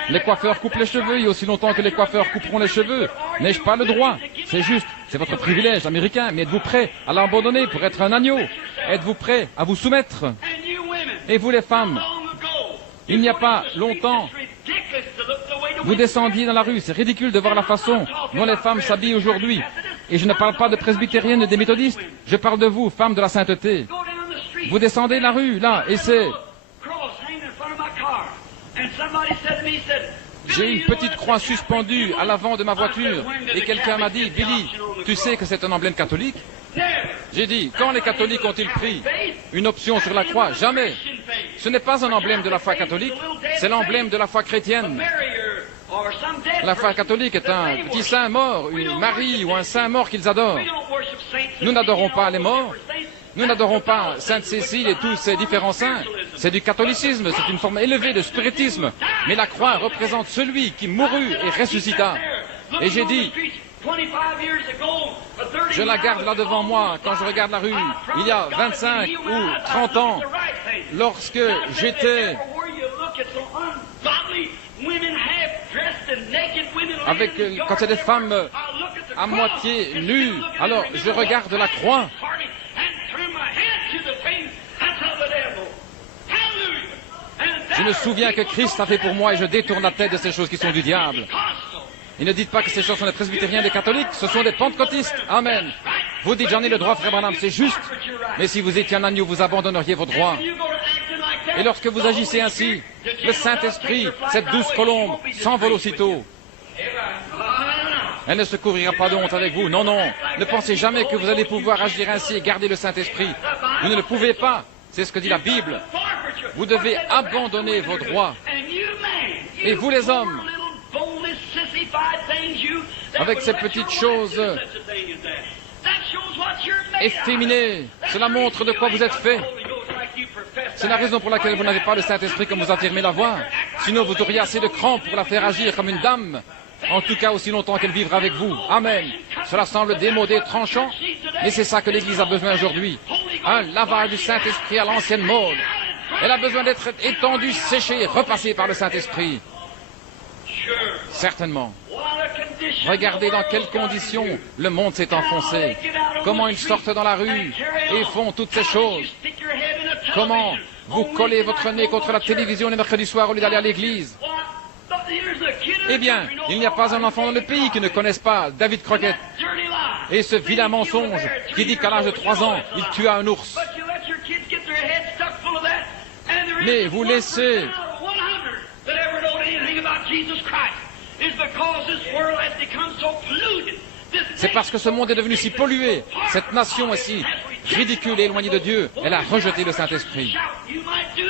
Les coiffeurs coupent les cheveux, et aussi longtemps que les coiffeurs couperont les cheveux, n'ai-je pas le droit? C'est juste, c'est votre privilège américain, mais êtes-vous prêt à l'abandonner pour être un agneau? Êtes-vous prêt à vous soumettre? Et vous les femmes, il n'y a pas longtemps, vous descendiez dans la rue, c'est ridicule de voir la façon dont les femmes s'habillent aujourd'hui. Et je ne parle pas de presbytériennes et des méthodistes, je parle de vous, femmes de la sainteté. Vous descendez la rue, là, et c'est... J'ai une petite croix suspendue à l'avant de ma voiture, et quelqu'un m'a dit, Billy, tu sais que c'est un emblème catholique? J'ai dit, quand les catholiques ont-ils pris une option sur la croix? Jamais. Ce n'est pas un emblème de la foi catholique, c'est l'emblème de la foi chrétienne. La foi catholique est un petit saint mort, une Marie ou un saint mort qu'ils adorent. Nous n'adorons pas les morts. Nous n'adorons pas Sainte Cécile et tous ces différents saints. C'est du catholicisme, c'est une forme élevée de spiritisme. Mais la croix représente celui qui mourut et ressuscita. Et j'ai dit, je la garde là devant moi quand je regarde la rue. Il y a 25 ou 30 ans, lorsque j'étais quand il y a des femmes à moitié nues, alors je regarde la croix. Je me souviens que Christ a fait pour moi et je détourne la tête de ces choses qui sont du diable. Et ne dites pas que ces choses sont des presbytériens, des catholiques, ce sont des pentecôtistes. Amen. Vous dites, j'en ai le droit, frère Branham, c'est juste. Mais si vous étiez un agneau, vous abandonneriez vos droits. Et lorsque vous agissez ainsi, le Saint-Esprit, cette douce colombe, s'envole aussitôt. Elle ne se couvrira pas de honte avec vous. Non, non. Ne pensez jamais que vous allez pouvoir agir ainsi et garder le Saint-Esprit. Vous ne le pouvez pas. C'est ce que dit la Bible. Vous devez abandonner vos droits. Et vous les hommes, avec ces petites choses efféminées. Cela montre de quoi vous êtes fait. C'est la raison pour laquelle vous n'avez pas le Saint-Esprit comme vous affirmez l'avoir. Sinon, vous auriez assez de crampes pour la faire agir comme une dame. En tout cas, aussi longtemps qu'elle vivra avec vous. Amen. Cela semble démodé, tranchant, mais c'est ça que l'Église a besoin aujourd'hui. Un lavage du Saint-Esprit à l'ancienne mode. Elle a besoin d'être étendue, séchée, repassée par le Saint-Esprit. Certainement. Regardez dans quelles conditions le monde s'est enfoncé. Comment ils sortent dans la rue et font toutes ces choses. Comment vous collez votre nez contre la télévision les mercredis soirs au lieu d'aller à l'église. Eh bien, il n'y a pas un enfant dans le pays qui ne connaisse pas David Crockett. Et ce vilain mensonge qui dit qu'à l'âge de 3 ans, il tua un ours. Mais vous laissez... C'est parce que ce monde est devenu si pollué, cette nation est si ridicule et éloignée de Dieu, elle a rejeté le Saint-Esprit.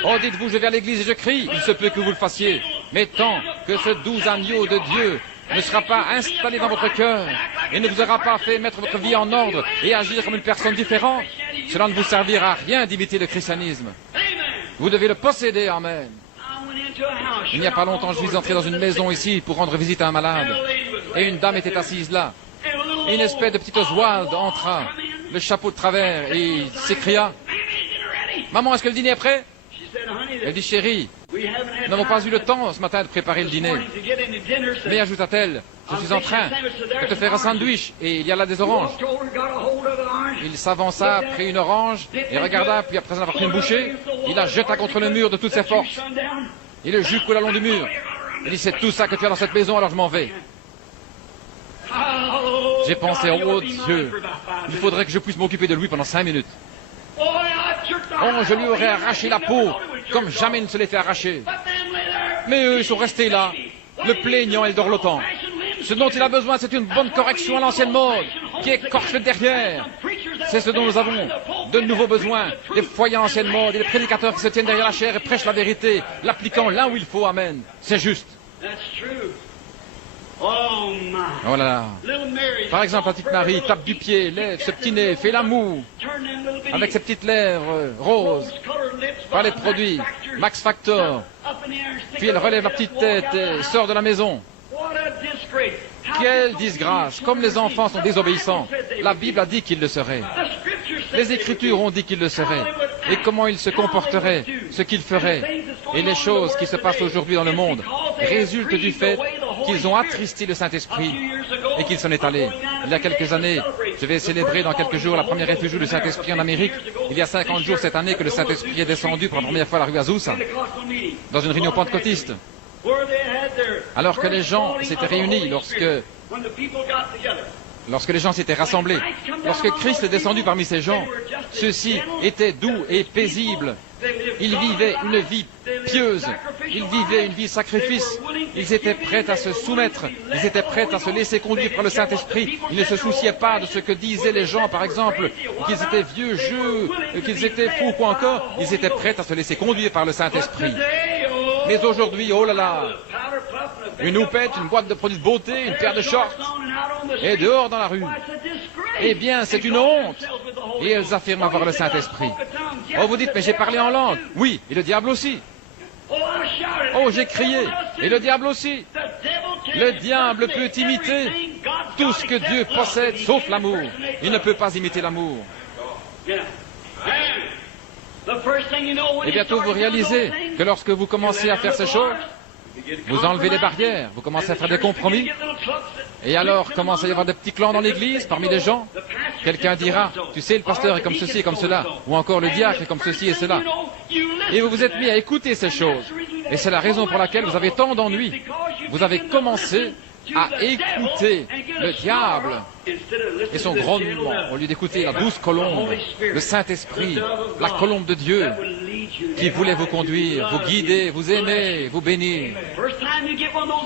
Oh, dites-vous, je vais à l'église et je crie, il se peut que vous le fassiez. Mais tant que ce doux agneau de Dieu ne sera pas installé dans votre cœur et ne vous aura pas fait mettre votre vie en ordre et agir comme une personne différente, cela ne vous servira à rien d'imiter le christianisme. Vous devez le posséder, amen. Il n'y a pas longtemps, je suis entré dans une maison ici pour rendre visite à un malade. Et une dame était assise là. Et une espèce de petit Oswald entra, le chapeau de travers, et s'écria « Maman, est-ce que le dîner est prêt ?» Elle dit « Chérie, nous n'avons pas eu le temps ce matin de préparer le dîner. » Mais ajouta-t-elle « Je suis en train de te faire un sandwich et il y a là des oranges. » Il s'avança, prit une orange et regarda, puis après avoir pris une bouchée, il la jeta contre le mur de toutes ses forces. Et le jus coula le long du mur. Il dit « C'est tout ça que tu as dans cette maison, alors je m'en vais. » J'ai pensé, oh Dieu, il faudrait que je puisse m'occuper de lui pendant 5 minutes. Oh, je lui aurais arraché la peau, comme jamais il ne se l'est fait arracher. Mais eux, ils sont restés là, le plaignant et le dorlotant. Ce dont il a besoin, c'est une bonne correction à l'ancienne mode, qui écorche le derrière. C'est ce dont nous avons de nouveaux besoins, des foyers à l'ancienne mode, et des prédicateurs qui se tiennent derrière la chair et prêchent la vérité, l'appliquant là où il faut, amen. C'est juste. Oh là là. Par exemple, la petite Marie tape du pied, lève ce petit nez, fait l'amour avec ses petites lèvres roses par les produits Max Factor. Puis elle relève la petite tête et sort de la maison. Quelle disgrâce! Comme les enfants sont désobéissants, la Bible a dit qu'ils le seraient. Les Écritures ont dit qu'ils le seraient. Et comment ils se comporteraient, ce qu'ils feraient. Et les choses qui se passent aujourd'hui dans le monde résultent du fait qu'ils ont attristé le Saint-Esprit et qu'il s'en est allé. Il y a quelques années, je vais célébrer dans quelques jours la première effugie du Saint-Esprit en Amérique. Il y a 50 jours cette année que le Saint-Esprit est descendu pour la première fois à la rue Azusa, dans une réunion pentecôtiste. Alors que les gens s'étaient réunis, lorsque les gens s'étaient rassemblés, lorsque Christ est descendu parmi ces gens, ceux-ci étaient doux et paisibles. Ils vivaient une vie pieuse, ils vivaient une vie sacrifice, ils étaient prêts à se soumettre, ils étaient prêts à se laisser conduire par le Saint-Esprit. Ils ne se souciaient pas de ce que disaient les gens, par exemple, qu'ils étaient vieux jeux, qu'ils étaient fous ou quoi encore. Ils étaient prêts à se laisser conduire par le Saint-Esprit. Mais aujourd'hui, oh là là, une houppette, une boîte de produits de beauté, une paire de shorts, et dehors dans la rue. Eh bien, c'est une honte. Et elles affirment avoir le Saint-Esprit. Oh, vous dites, mais j'ai parlé en langue. Oui, et le diable aussi. Oh, j'ai crié, et le diable aussi. Le diable peut imiter tout ce que Dieu possède, sauf l'amour. Il ne peut pas imiter l'amour. Et bientôt vous réalisez que lorsque vous commencez à faire ces choses, vous enlevez les barrières, vous commencez à faire des compromis, et alors commence à y avoir des petits clans dans l'église, parmi les gens. Quelqu'un dira, tu sais, le pasteur est comme ceci et comme cela, ou encore le diacre est comme ceci et cela. Et vous vous êtes mis à écouter ces choses. Et c'est la raison pour laquelle vous avez tant d'ennuis. Vous avez commencé à écouter le diable et son grondement, au lieu d'écouter la douce colombe, le Saint-Esprit, la colombe de Dieu, qui voulait vous conduire, vous guider, vous aimer, vous bénir.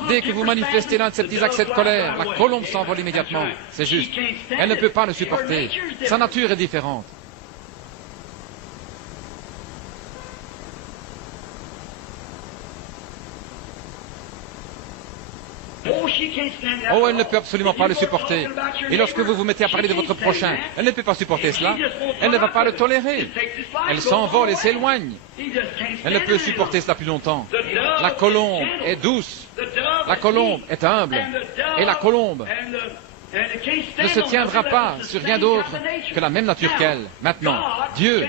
Dès que vous manifestez l'un de ces petits accès de colère, la colombe s'envole immédiatement. C'est juste. Elle ne peut pas le supporter. Sa nature est différente. Oh, elle ne peut absolument pas le supporter. Et lorsque vous vous mettez à parler de votre prochain, elle ne peut pas supporter cela. Elle ne va pas le tolérer. Elle s'envole et s'éloigne. Elle ne peut supporter cela plus longtemps. La colombe est douce. La colombe est humble. Et la colombe ne se tiendra pas sur rien d'autre que la même nature qu'elle. Maintenant, Dieu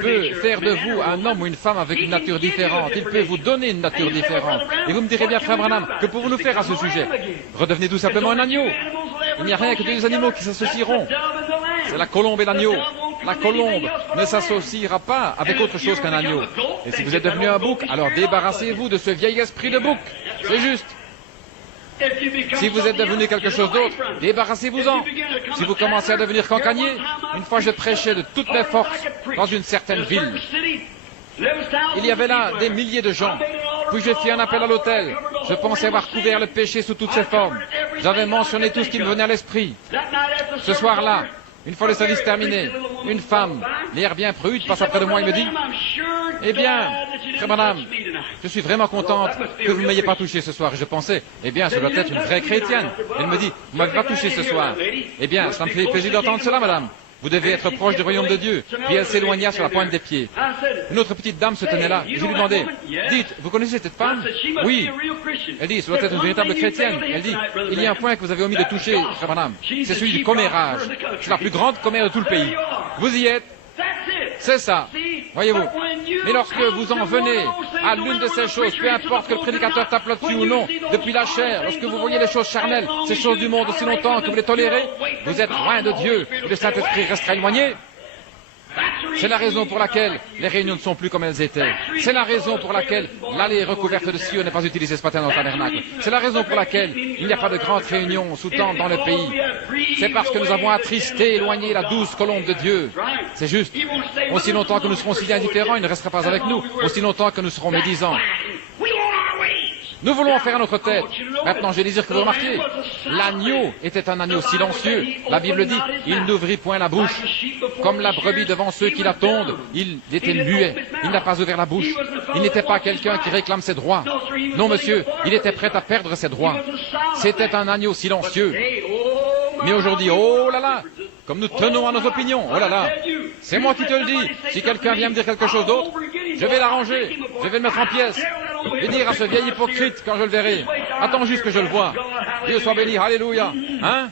peut faire de vous un homme ou une femme avec une nature différente. Il peut vous donner une nature différente. Et vous me direz bien, frère Branham, que pouvons-nous faire à ce sujet? Redevenez tout simplement un agneau. Il n'y a rien que deux animaux qui s'associeront. C'est la colombe et l'agneau. La colombe ne s'associera pas avec autre chose qu'un agneau. Et si vous êtes devenu un bouc, alors débarrassez-vous de ce vieil esprit de bouc. C'est juste. Si vous êtes devenu quelque chose d'autre, débarrassez-vous-en. Si vous commencez à devenir cancanier, une fois je prêchais de toutes mes forces dans une certaine ville. Il y avait là des milliers de gens. Puis je fis un appel à l'autel. Je pensais avoir couvert le péché sous toutes ses formes. J'avais mentionné tout ce qui me venait à l'esprit. Ce soir-là, une fois le service terminé, une femme, l'air bien prude, passe après de moi et me dit « Eh bien, frère Branham, je suis vraiment contente que vous ne m'ayez pas touché ce soir. » Et je pensais « Eh bien, je dois être une vraie chrétienne. » Elle me dit « Vous ne m'avez pas touché ce soir. » Eh bien, cela me fait plaisir d'entendre cela, madame. Vous devez être proche du royaume de Dieu. Puis elle s'éloigna sur la pointe des pieds. Une autre petite dame se tenait là. Je lui demandais, dites, vous connaissez cette femme? Oui. Elle dit, ça doit être une véritable chrétienne. Elle dit, il y a un point que vous avez omis de toucher, frère Branham. C'est celui du commérage. C'est la plus grande commère de tout le pays. Vous y êtes. C'est ça. Voyez-vous. Mais lorsque vous en venez à l'une de ces choses, peu importe que le prédicateur tape là-dessus ou non, depuis la chair, lorsque vous voyez les choses charnelles, ces choses du monde aussi longtemps que vous les tolérez, vous êtes loin de Dieu et le Saint-Esprit restera éloigné. C'est la raison pour laquelle les réunions ne sont plus comme elles étaient. C'est la raison pour laquelle l'allée recouverte de cieux n'est pas utilisée ce matin dans le tabernacle. C'est la raison pour laquelle il n'y a pas de grandes réunions sous tente dans le pays. C'est parce que nous avons attristé, éloigné la douce colombe de Dieu. C'est juste. Aussi longtemps que nous serons si indifférents, il ne restera pas avec nous. Aussi longtemps que nous serons médisants. Nous voulons faire à notre tête. Maintenant, je désire que vous remarquiez. L'agneau était un agneau silencieux. La Bible dit, il n'ouvrit point la bouche. Comme la brebis devant ceux qui la tondent, il était muet. Il n'a pas ouvert la bouche. Il n'était pas quelqu'un qui réclame ses droits. Non, monsieur, il était prêt à perdre ses droits. C'était un agneau silencieux. Mais aujourd'hui, oh là là, comme nous tenons à nos opinions, oh là là, c'est moi qui te le dis. Si quelqu'un vient me dire quelque chose d'autre, je vais l'arranger, je vais le mettre en pièces. Et dire à ce vieil hypocrite quand je le verrai, attends juste que je le vois. Dieu soit béni, alléluia. Hein?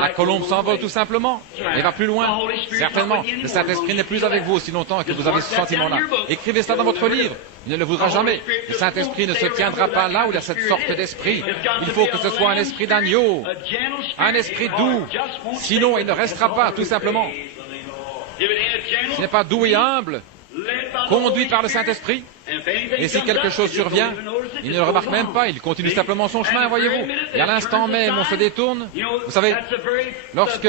La colombe s'envole tout simplement et va plus loin. Certainement, le Saint-Esprit n'est plus avec vous aussi longtemps que vous avez ce sentiment-là. Écrivez cela dans votre livre. Il ne le voudra jamais. Le Saint-Esprit ne se tiendra pas là où il y a cette sorte d'esprit. Il faut que ce soit un esprit d'agneau, un esprit doux. Sinon, il ne restera pas, tout simplement. Ce n'est pas doux et humble, conduit par le Saint-Esprit. Et si quelque chose survient, il ne le remarque même pas, il continue simplement son chemin, voyez-vous. Et à l'instant même, on se détourne. Vous savez, lorsque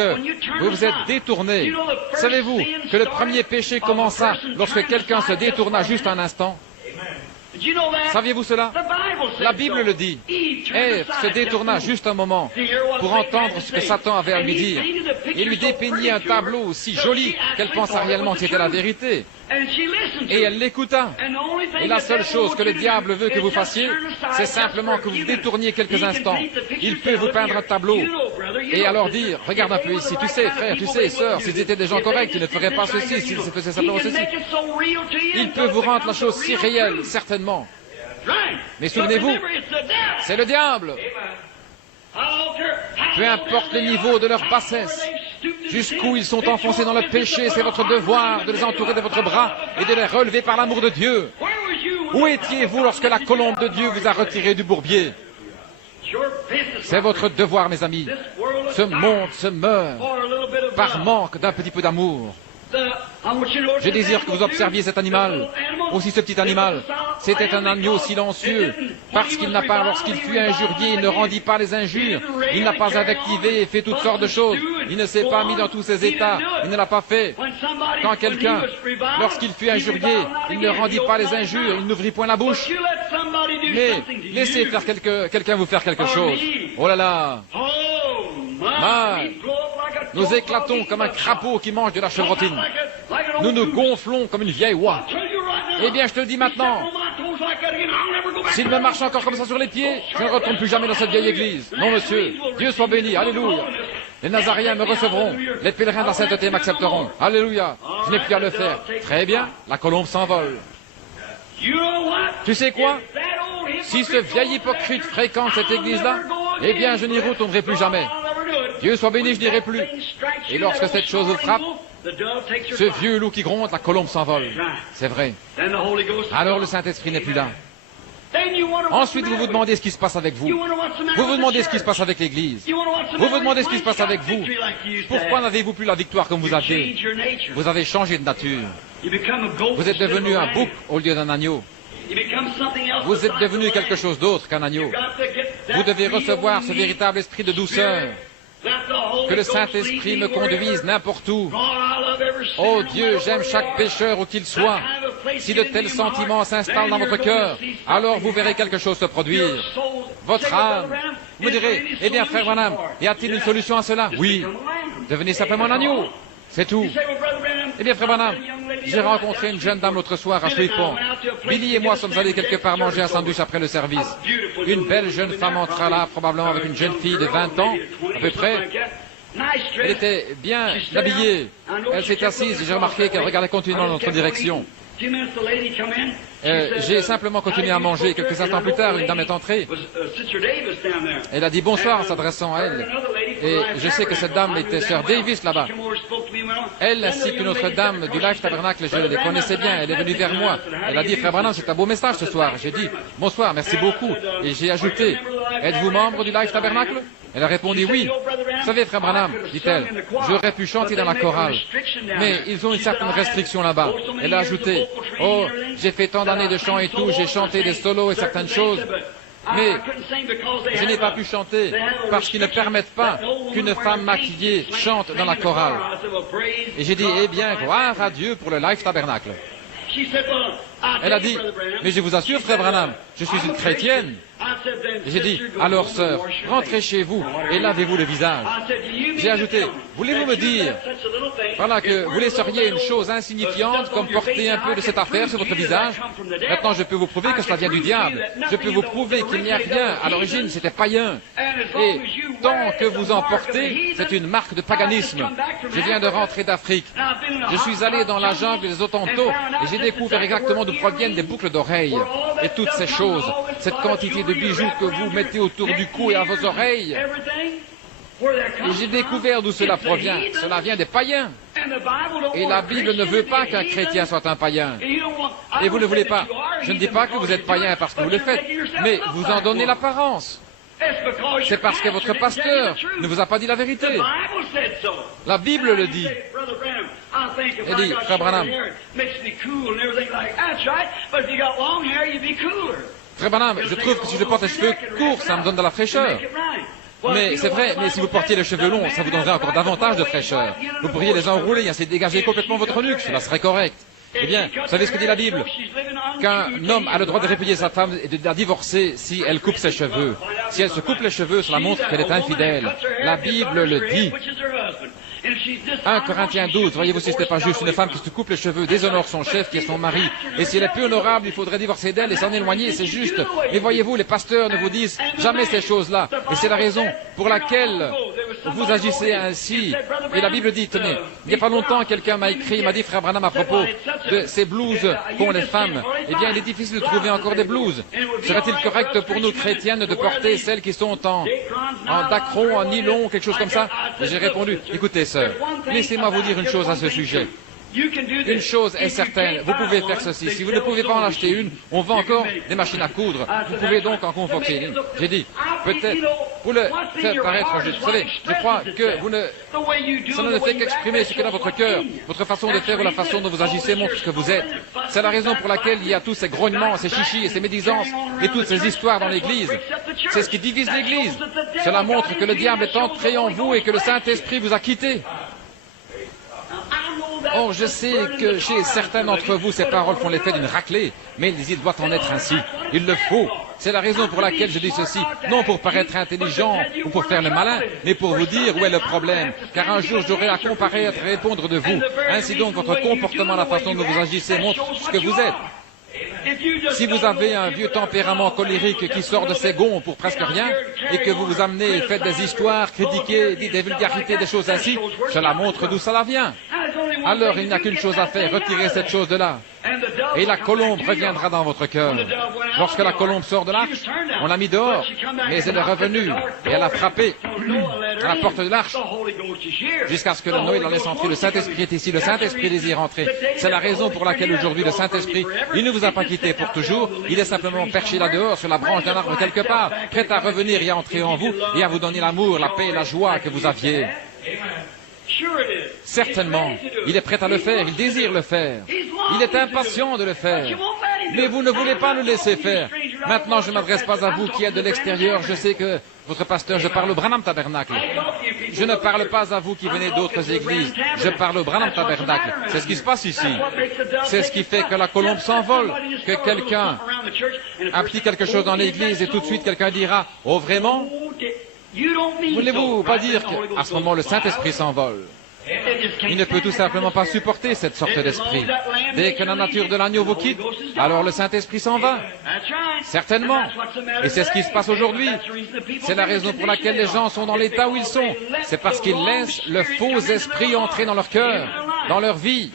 vous vous êtes détourné, savez-vous que le premier péché commença lorsque quelqu'un se détourna juste un instant? Saviez-vous cela? La Bible le dit. Ève se détourna juste un moment pour entendre ce que Satan avait à lui dire. Il lui dépeignit un tableau aussi joli qu'elle pensa réellement que c'était la vérité. Et elle l'écouta. Et la seule chose que le diable veut que vous fassiez, c'est simplement que vous détourniez quelques instants. Il peut vous peindre un tableau et alors dire, regarde un peu ici, tu sais frère, tu sais sœur, s'ils étaient des gens corrects, ils ne feraient pas ceci, s'ils faisaient simplement ceci. Il peut vous rendre la chose si réelle, certainement. Mais souvenez-vous, c'est le diable. Peu importe le niveau de leur bassesse, jusqu'où ils sont enfoncés dans le péché, c'est votre devoir de les entourer de votre bras et de les relever par l'amour de Dieu. Où étiez-vous lorsque la colombe de Dieu vous a retiré du bourbier? C'est votre devoir, mes amis. Ce monde se meurt par manque d'un petit peu d'amour. Je désire que vous observiez cet animal, aussi ce petit animal. C'était un agneau silencieux, parce qu'il n'a pas, lorsqu'il fut injurié, il ne rendit pas les injures, il n'a pas invectivé et fait toutes sortes de choses, il ne s'est pas mis dans tous ses états, il ne l'a pas fait. Quand quelqu'un, lorsqu'il fut injurié, il ne rendit pas les injures, il n'ouvrit point la bouche. Mais laissez faire quelqu'un vous faire quelque chose. Oh là là! Mal. Nous éclatons comme un crapaud qui mange de la chevrotine. Nous nous gonflons comme une vieille oie. Eh bien, je te le dis maintenant, S'il me marche encore comme ça sur les pieds, je ne retourne plus jamais dans cette vieille église. Non, monsieur. Dieu soit béni. Alléluia. Les Nazaréens me recevront. Les pèlerins de la sainteté m'accepteront. Alléluia. Je n'ai plus à le faire. Très bien. La colombe s'envole. Tu sais quoi? Si ce vieil hypocrite fréquente cette église-là, eh bien, je n'y retournerai plus jamais. Dieu soit béni, je n'irai plus. Et lorsque cette chose vous frappe, ce vieux loup qui gronde, la colombe s'envole. C'est vrai. Alors le Saint-Esprit n'est plus là. Ensuite, vous vous demandez ce qui se passe avec vous. Vous vous demandez ce qui se passe avec l'Église. Vous vous demandez ce qui se passe avec vous. Pourquoi n'avez-vous plus la victoire comme vous aviez? Vous avez changé de nature. Vous êtes devenu un bouc au lieu d'un agneau. Vous êtes devenu quelque chose d'autre qu'un agneau. Vous devez recevoir ce véritable esprit de douceur. Que le Saint-Esprit me conduise n'importe où. Oh Dieu, j'aime chaque pécheur où qu'il soit. Si de tels sentiments s'installent dans votre cœur, alors vous verrez quelque chose se produire. Votre âme. Vous me direz, eh bien frère Branham, y a-t-il une solution à cela? Oui. Devenez simplement un agneau. C'est tout. Eh bien frère Branham, j'ai rencontré une jeune dame l'autre soir à Shreveport. Billy et moi sommes allés quelque part manger un sandwich après le service. Une belle jeune femme entra là, probablement avec une jeune fille de 20 ans, à peu près. Elle était bien habillée. Elle s'est assise et j'ai remarqué qu'elle regardait continuellement dans notre direction. J'ai simplement continué à manger. Quelques instants plus tard, une dame est entrée. Elle a dit bonsoir en s'adressant à elle. Et je sais que cette dame était sœur Davis là-bas. Elle ainsi qu'une autre dame du Life Tabernacle, je les connaissais bien. Elle est venue vers moi. Elle a dit frère Branham, c'est un beau message ce soir. J'ai dit bonsoir, merci beaucoup. Et j'ai ajouté, êtes-vous membre du Life Tabernacle? Elle a répondu oui. Vous savez, frère Branham, dit-elle, j'aurais pu chanter dans la chorale, mais ils ont une certaine restriction là-bas. Elle a ajouté, oh, j'ai fait tant d'années de chant et tout, j'ai chanté des solos et certaines choses, mais je n'ai pas pu chanter parce qu'ils ne permettent pas qu'une femme maquillée chante dans la chorale. Et j'ai dit, eh bien, gloire à Dieu pour le Life Tabernacle. Elle a dit, mais je vous assure, frère Branham, je suis une chrétienne. Et j'ai dit, alors sœur, rentrez chez vous et lavez-vous le visage. J'ai ajouté, voulez-vous me dire, voilà que vous laisseriez une chose insignifiante comme porter un peu de cette affaire sur votre visage? Maintenant, je peux vous prouver que cela vient du diable. Je peux vous prouver qu'il n'y a rien. À l'origine, c'était païen. Et tant que vous en portez, c'est une marque de paganisme. Je viens de rentrer d'Afrique. Je suis allé dans la jungle des Otontos et j'ai découvert exactement d'où proviennent des boucles d'oreilles. Et toutes ces choses, cette quantité de bijoux que vous mettez autour du cou et à vos oreilles. Et j'ai découvert d'où cela provient. Cela vient des païens. Et la Bible ne veut pas qu'un chrétien soit un païen. Et vous ne voulez pas. Je ne dis pas que vous êtes païen parce que vous le faites, mais vous en donnez l'apparence. C'est parce que votre pasteur ne vous a pas dit la vérité. La Bible le dit. Elle dit, frère Branham, frère Branham, je trouve que si je porte les cheveux courts, ça me donne de la fraîcheur. Mais c'est vrai, mais si vous portiez les cheveux longs, ça vous donnerait encore davantage de fraîcheur. Vous pourriez les enrouler et ainsi dégager complètement votre nuque, cela serait correct. Eh bien, vous savez ce que dit la Bible? Qu'un homme a le droit de répudier sa femme et de la divorcer si elle coupe ses cheveux. Si elle se coupe les cheveux, cela montre qu'elle est infidèle. La Bible le dit. 1 Corinthiens 12, voyez-vous si ce n'est pas juste, une femme qui se coupe les cheveux déshonore son chef qui est son mari. Et si elle est peu honorable, il faudrait divorcer d'elle et s'en éloigner, c'est juste. Mais voyez-vous, les pasteurs ne vous disent jamais ces choses-là. Et c'est la raison pour laquelle vous agissez ainsi. Et la Bible dit, tenez, il n'y a pas longtemps, quelqu'un m'a écrit, m'a dit, frère Branham, à propos de ces blouses qu'ont les femmes. Eh bien, il est difficile de trouver encore des blouses. Serait-il correct pour nous chrétiennes de porter celles qui sont en dacron, en nylon, quelque chose comme ça? Et j'ai répondu, écoutez, sœur, laissez-moi vous dire une chose à ce sujet. Une chose est certaine, vous pouvez faire ceci. Si vous ne pouvez pas en acheter une, on vend encore des machines à coudre. Vous pouvez donc en convoquer une. J'ai dit, peut-être, pour le faire paraître juste. Vous savez, je crois que ça ne fait qu'exprimer ce qu'il y a dans votre cœur. Votre façon de faire ou la façon dont vous agissez montre ce que vous êtes. C'est la raison pour laquelle il y a tous ces grognements, ces chichis et ces médisances et toutes ces histoires dans l'Église. C'est ce qui divise l'Église. Cela montre que le diable est entré en vous et que le Saint-Esprit vous a quitté. Oh, je sais que chez certains d'entre vous, ces paroles font l'effet d'une raclée, mais il doit en être ainsi. Il le faut. C'est la raison pour laquelle je dis ceci, non pour paraître intelligent ou pour faire le malin, mais pour vous dire où est le problème. Car un jour, j'aurai à comparaître et répondre de vous. Ainsi donc, votre comportement, la façon dont vous agissez montre ce que vous êtes. Si vous avez un vieux tempérament colérique qui sort de ses gonds pour presque rien, et que vous vous amenez et faites des histoires, critiquez, dites des vulgarités, des choses ainsi, cela montre d'où cela vient. Alors il n'y a qu'une chose à faire, retirez cette chose de là. Et la colombe reviendra dans votre cœur. Lorsque la colombe sort de l'arche, on l'a mis dehors, mais elle est revenue et elle a frappé à la porte de l'arche jusqu'à ce que le Noé la laisse entrer. Le Saint-Esprit est ici, le Saint-Esprit désire entrer. C'est la raison pour laquelle aujourd'hui le Saint-Esprit, il ne vous a pas quitté pour toujours, il est simplement perché là dehors sur la branche d'un arbre quelque part, prêt à revenir et à entrer en vous et à vous donner l'amour, la paix et la joie que vous aviez. Certainement, il est prêt à le faire, il désire le faire. Il est impatient de le faire. Mais vous ne voulez pas le laisser faire. Maintenant, je ne m'adresse pas à vous qui êtes de l'extérieur. Je sais que votre pasteur, je parle au Branham Tabernacle. Je ne parle pas à vous qui venez d'autres églises. Je parle au Branham Tabernacle. C'est ce qui se passe ici. C'est ce qui fait que la colombe s'envole. Que quelqu'un applique quelque chose dans l'église et tout de suite quelqu'un dira « Oh, vraiment ?» Voulez-vous pas dire qu'à ce moment le Saint-Esprit s'envole? Il ne peut tout simplement pas supporter cette sorte d'esprit. Dès que la nature de l'agneau vous quitte, alors le Saint-Esprit s'en va. Certainement. Et c'est ce qui se passe aujourd'hui. C'est la raison pour laquelle les gens sont dans l'état où ils sont. C'est parce qu'ils laissent le faux esprit entrer dans leur cœur, dans leur vie.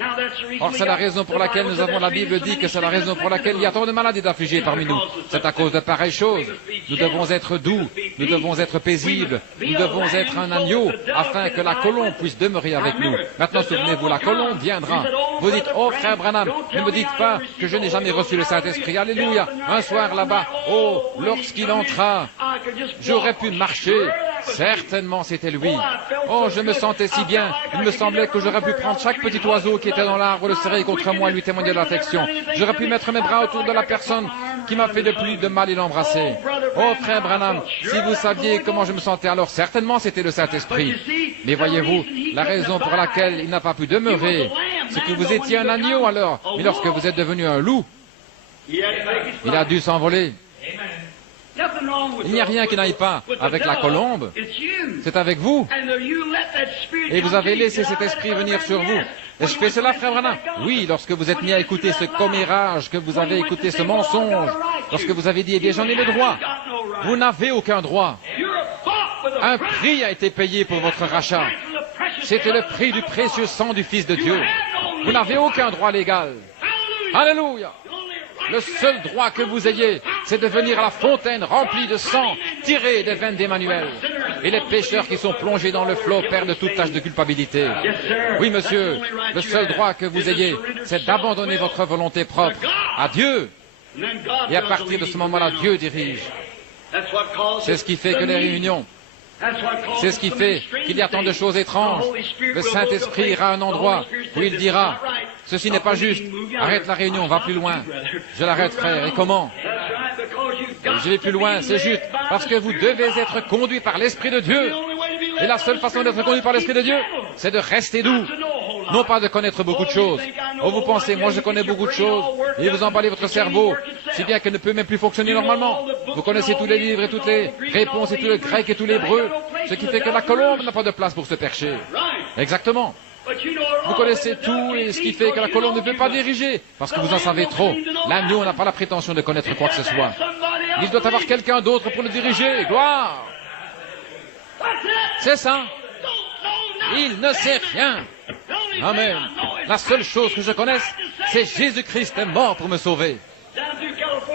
Or, c'est la raison pour laquelle nous avons, la Bible dit que c'est la raison pour laquelle il y a tant de malades et d'affligés parmi nous. C'est à cause de pareilles choses. Nous devons être doux, nous devons être paisibles, nous devons être un agneau afin que la colombe puisse demeurer avec nous. Maintenant, souvenez-vous, la colombe viendra. Vous dites, oh frère Branham, ne me dites pas que je n'ai jamais reçu le Saint-Esprit. Alléluia. Un soir là-bas, oh, lorsqu'il entra, j'aurais pu marcher. Certainement, c'était lui. Oh, je me sentais si bien. Il me semblait que j'aurais pu prendre chaque petit oiseau qui était dans l'arbre, le serrer contre moi et lui témoigner de l'affection. J'aurais pu mettre mes bras autour de la personne qui m'a fait le plus de mal et l'embrasser. Oh, frère Branham, si vous saviez comment je me sentais alors, certainement c'était le Saint-Esprit. Mais voyez-vous, la raison pour laquelle il n'a pas pu demeurer, c'est que vous étiez un agneau alors. Mais lorsque vous êtes devenu un loup, il a dû s'envoler. Il n'y a rien qui n'aille pas avec la colombe, c'est avec vous. Et vous avez laissé cet esprit venir sur vous. Est-ce que je fais cela, frère Branham? Oui, lorsque vous êtes mis à écouter ce commérage, que vous avez écouté ce mensonge, lorsque vous avez dit, eh bien, j'en ai le droit. Vous n'avez aucun droit. Un prix a été payé pour votre rachat. C'était le prix du précieux sang du Fils de Dieu. Vous n'avez aucun droit légal. Alléluia. Le seul droit que vous ayez, c'est de venir à la fontaine remplie de sang, tirée des veines d'Emmanuel. Et les pécheurs qui sont plongés dans le flot perdent toute tâche de culpabilité. Oui, monsieur, le seul droit que vous ayez, c'est d'abandonner votre volonté propre à Dieu. Et à partir de ce moment-là, Dieu dirige. C'est ce qui fait que les réunions, c'est ce qui fait qu'il y a tant de choses étranges. Le Saint-Esprit ira à un endroit où il dira, ceci n'est pas juste, arrête la réunion, va plus loin. Je l'arrête, frère, et comment? Je vais plus loin, c'est juste, parce que vous devez être conduit par l'Esprit de Dieu. Et la seule façon d'être conduit par l'Esprit de Dieu, c'est de rester doux. Non pas de connaître beaucoup de choses. Oh, vous pensez, moi je connais beaucoup de choses, et vous emballez votre cerveau, si bien qu'elle ne peut même plus fonctionner normalement. Vous connaissez tous les livres et toutes les réponses et tout le grec et tout l'hébreu, ce qui fait que la colombe n'a pas de place pour se percher. Exactement. Vous connaissez tout et ce qui fait que la colombe ne peut pas diriger, parce que vous en savez trop. L'agneau n'a pas la prétention de connaître quoi que ce soit. Il doit avoir quelqu'un d'autre pour le diriger. Gloire! C'est ça. Il ne sait rien. Amen. La seule chose que je connaisse, c'est Jésus-Christ est mort pour me sauver.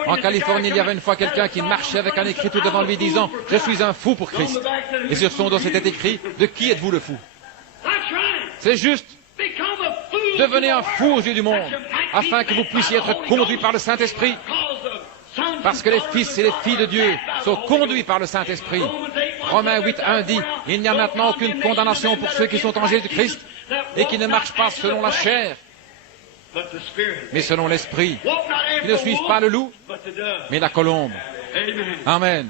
En Californie, il y avait une fois quelqu'un qui marchait avec un écrit tout devant lui disant « Je suis un fou pour Christ ». Et sur son dos c'était écrit « De qui êtes-vous le fou ?» C'est juste. Devenez un fou aux yeux du monde, afin que vous puissiez être conduits par le Saint-Esprit. Parce que les fils et les filles de Dieu sont conduits par le Saint-Esprit. Romains 8.1 dit, il n'y a maintenant aucune condamnation pour ceux qui sont en Jésus-Christ et qui ne marchent pas selon la chair, mais selon l'Esprit, qui ne suivent pas le loup, mais la colombe. Amen.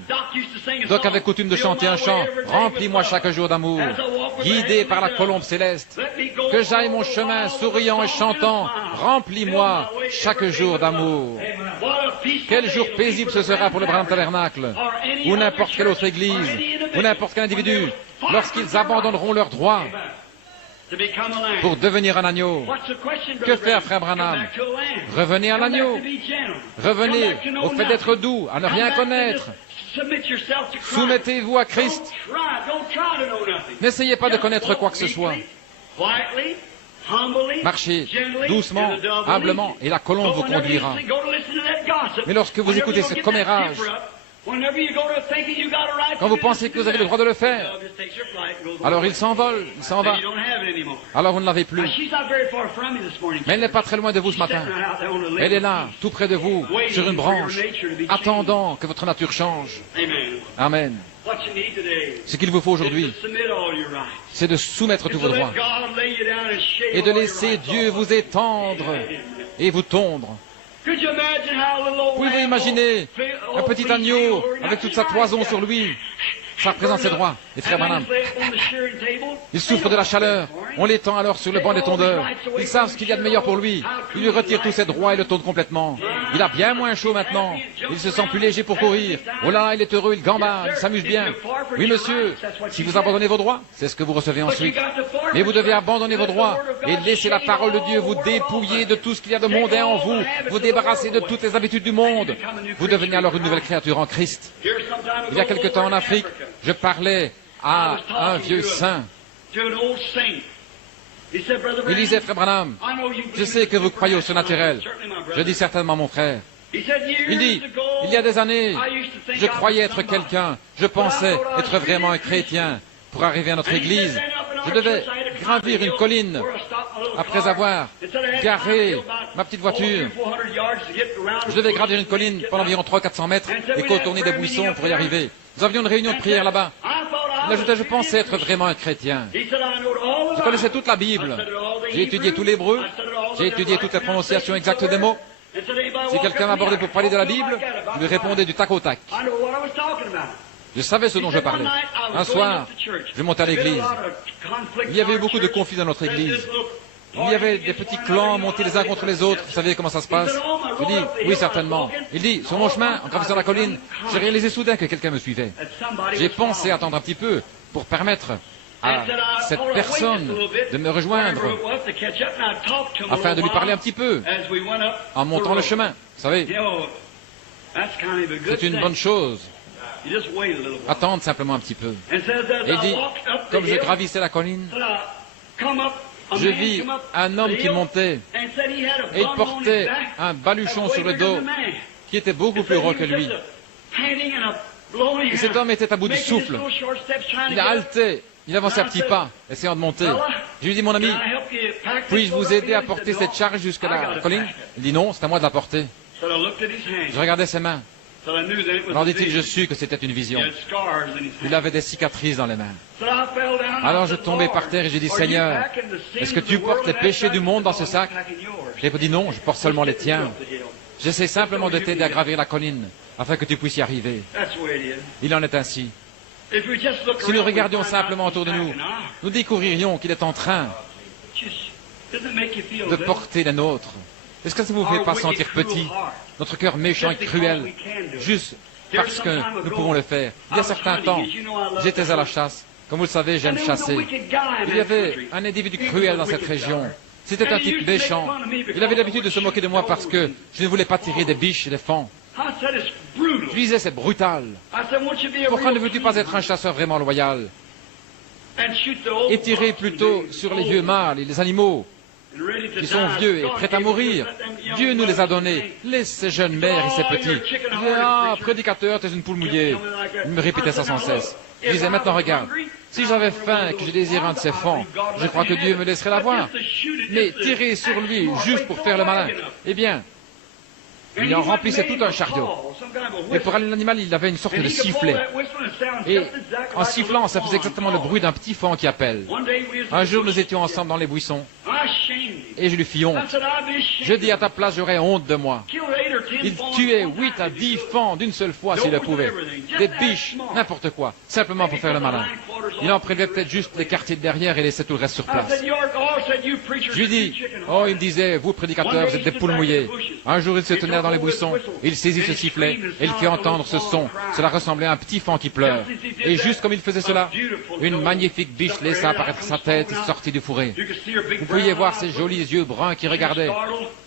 Doc avait coutume de chanter un chant, remplis-moi chaque jour d'amour, guidé par la colombe céleste, que j'aille mon chemin souriant et chantant, remplis-moi chaque jour d'amour. Quel jour paisible ce sera pour le Branham Tabernacle, ou n'importe quelle autre église, ou n'importe quel individu, lorsqu'ils abandonneront leurs droits. pour devenir un agneau. Que faire, frère Branham? Revenez à l'agneau. Revenez au fait d'être doux, à ne rien connaître. Soumettez-vous à Christ. N'essayez pas de connaître quoi que ce soit. Marchez doucement, humblement, et la colombe vous conduira. Mais lorsque vous écoutez ce commérage, quand vous pensez que vous avez le droit de le faire, alors il s'envole, il s'en va. Alors vous ne l'avez plus. Mais elle n'est pas très loin de vous ce matin. Elle est là, tout près de vous, sur une branche, attendant que votre nature change. Amen. Ce qu'il vous faut aujourd'hui, c'est de soumettre tous vos droits et de laisser Dieu vous étendre et vous tondre. Pouvez-vous imaginer un petit agneau avec toute sa toison sur lui? Ça représente ses droits. Et frère Branham, il souffre de la chaleur. On l'étend alors sur le banc des tondeurs. Ils savent ce qu'il y a de meilleur pour lui. Ils lui retirent tous ses droits et le tondent complètement. Il a bien moins chaud maintenant. Il se sent plus léger pour courir. Oh là, il est heureux, il gambade, il s'amuse bien. Oui, monsieur, si vous abandonnez vos droits, c'est ce que vous recevez ensuite. Mais vous devez abandonner vos droits et laisser la parole de Dieu vous dépouiller de tout ce qu'il y a de mondain en vous, vous débarrasser de toutes les habitudes du monde. Vous devenez alors une nouvelle créature en Christ. Il y a quelque temps en Afrique, je parlais à un vieux saint. Il disait, frère Branham, je sais que vous croyez au surnaturel. Je dis certainement, mon frère. Il dit, il y a des années, je croyais être quelqu'un, je pensais être vraiment un chrétien. Pour arriver à notre église, je devais gravir une colline après avoir garé ma petite voiture. Je devais gravir une colline pendant environ 300-400 mètres et contourner des buissons pour y arriver. Nous avions une réunion de prière là-bas. Il ajoutait, je pensais être vraiment un chrétien. Je connaissais toute la Bible. J'ai étudié tout l'hébreu. J'ai étudié toutes les prononciations exactes des mots. Si quelqu'un m'abordait pour parler de la Bible, je lui répondais du tac au tac. Je savais ce dont je parlais. Un soir, je montais à l'église. Il y avait eu beaucoup de conflits dans notre église. Il y avait des petits clans montés les uns contre les autres. Vous savez comment ça se passe? Je dis, oui, certainement. Il dit, sur mon chemin, en gravissant la colline, j'ai réalisé soudain que quelqu'un me suivait. J'ai pensé attendre un petit peu pour permettre à cette personne de me rejoindre afin de lui parler un petit peu en montant le chemin. Vous savez, c'est une bonne chose. Attendre simplement un petit peu. Et il dit, comme je gravissais la colline, je vis un homme qui montait et il portait un baluchon sur le dos qui était beaucoup plus gros que lui. Et cet homme était à bout de souffle. Il a haleté, il avançait à petits pas, essayant de monter. Je lui dis, mon ami, puis-je vous aider à porter cette charge jusqu'à la colline? Il dit, non, c'est à moi de la porter. Je regardais ses mains. Alors dit-il, je sus que c'était une vision. Il avait des cicatrices dans les mains. Alors je tombais par terre et j'ai dit, Seigneur, est-ce que tu portes les péchés du monde dans ce sac? Il m'a dit, non, je porte seulement les tiens. J'essaie simplement de t'aider à gravir la colline, afin que tu puisses y arriver. Il en est ainsi. Si nous regardions simplement autour de nous, nous découvririons qu'il est en train de porter les nôtres. Est-ce que ça ne vous fait pas sentir petit, notre cœur méchant et cruel, juste parce que nous pouvons le faire? Il y a certains temps, j'étais à la chasse. Comme vous le savez, j'aime chasser. Il y avait un individu cruel dans cette région. C'était un type méchant. Il avait l'habitude de se moquer de moi parce que je ne voulais pas tirer des biches et des faons. Je disais, c'est brutal. Pourquoi ne veux-tu pas être un chasseur vraiment loyal et tirer plutôt sur les vieux mâles et les animaux qui sont vieux et prêts à mourir? Dieu nous les a donnés. Laisse ces jeunes mères et ces petits. Ah, prédicateur, t'es une poule mouillée. Il me répétait ça sans cesse. Je disais, maintenant regarde, si j'avais faim et que je désirais un de ces fonds, je crois que Dieu me laisserait l'avoir. Mais tirer sur lui juste pour faire le malin, eh bien, il en remplissait tout un chariot. Et pour l'animal, il avait une sorte de sifflet. Et en sifflant, ça faisait exactement le bruit d'un petit faon qui appelle. Un jour, nous étions ensemble dans les buissons. Et je lui fis honte. Je dis, à ta place, j'aurais honte de moi. Il tuait 8 à 10 fans d'une seule fois s'il le pouvait. Des biches, n'importe quoi. Simplement pour faire le malin. Il en prélevait peut-être juste les quartiers de derrière et laissait tout le reste sur place. Je lui dis, oh, il me disait, vous prédicateurs, vous êtes des poules mouillées. Un jour, il se tenait dans les buissons, il saisit ce sifflet, et il fit entendre ce son. Cela ressemblait à un petit enfant qui pleure. Et juste comme il faisait cela, une magnifique biche laissa apparaître sa tête et sortit du fourré. Vous pouviez voir ses jolis yeux bruns qui regardaient.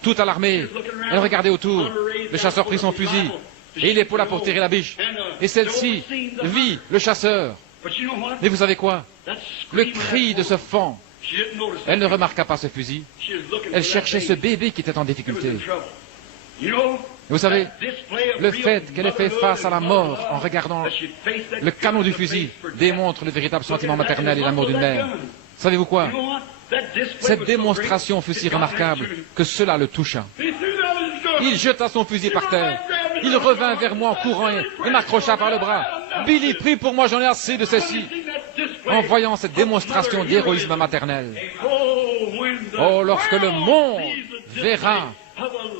Tout alarmée, elle regardait autour. Le chasseur prit son fusil, et il épaula pour tirer la biche. Et celle-ci vit le chasseur. Mais vous savez quoi? Le cri de ce fan. Elle ne remarqua pas ce fusil. Elle cherchait ce bébé qui était en difficulté. Vous savez, le fait qu'elle ait fait face à la mort en regardant le canon du fusil démontre le véritable sentiment maternel et l'amour d'une mère. Savez-vous quoi? Cette démonstration fut si remarquable que cela le toucha. Il jeta son fusil par terre. Il revint vers moi en courant et m'accrocha par le bras. « Billy, prie pour moi, j'en ai assez de ceci. » En voyant cette démonstration d'héroïsme maternel. Oh, lorsque le monde verra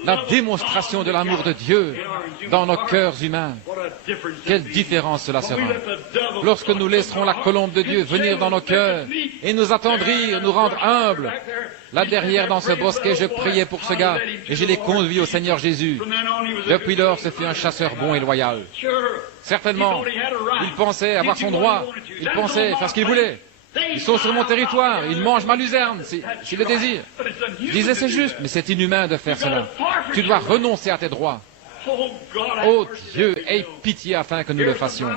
la démonstration de l'amour de Dieu dans nos cœurs humains, quelle différence cela sera. Lorsque nous laisserons la colombe de Dieu venir dans nos cœurs et nous attendrir, nous rendre humbles. Là derrière dans ce bosquet, je priais pour ce gars et je l'ai conduit au Seigneur Jésus. Depuis lors, ce fut un chasseur bon et loyal. Certainement, il pensait avoir son droit, il pensait faire ce qu'il voulait. Ils sont sur mon territoire, ils mangent ma luzerne, s'ils le désirent. Je disais, c'est juste, mais c'est inhumain de faire cela. Tu dois renoncer à tes droits. Oh Dieu, aie pitié afin que nous le fassions.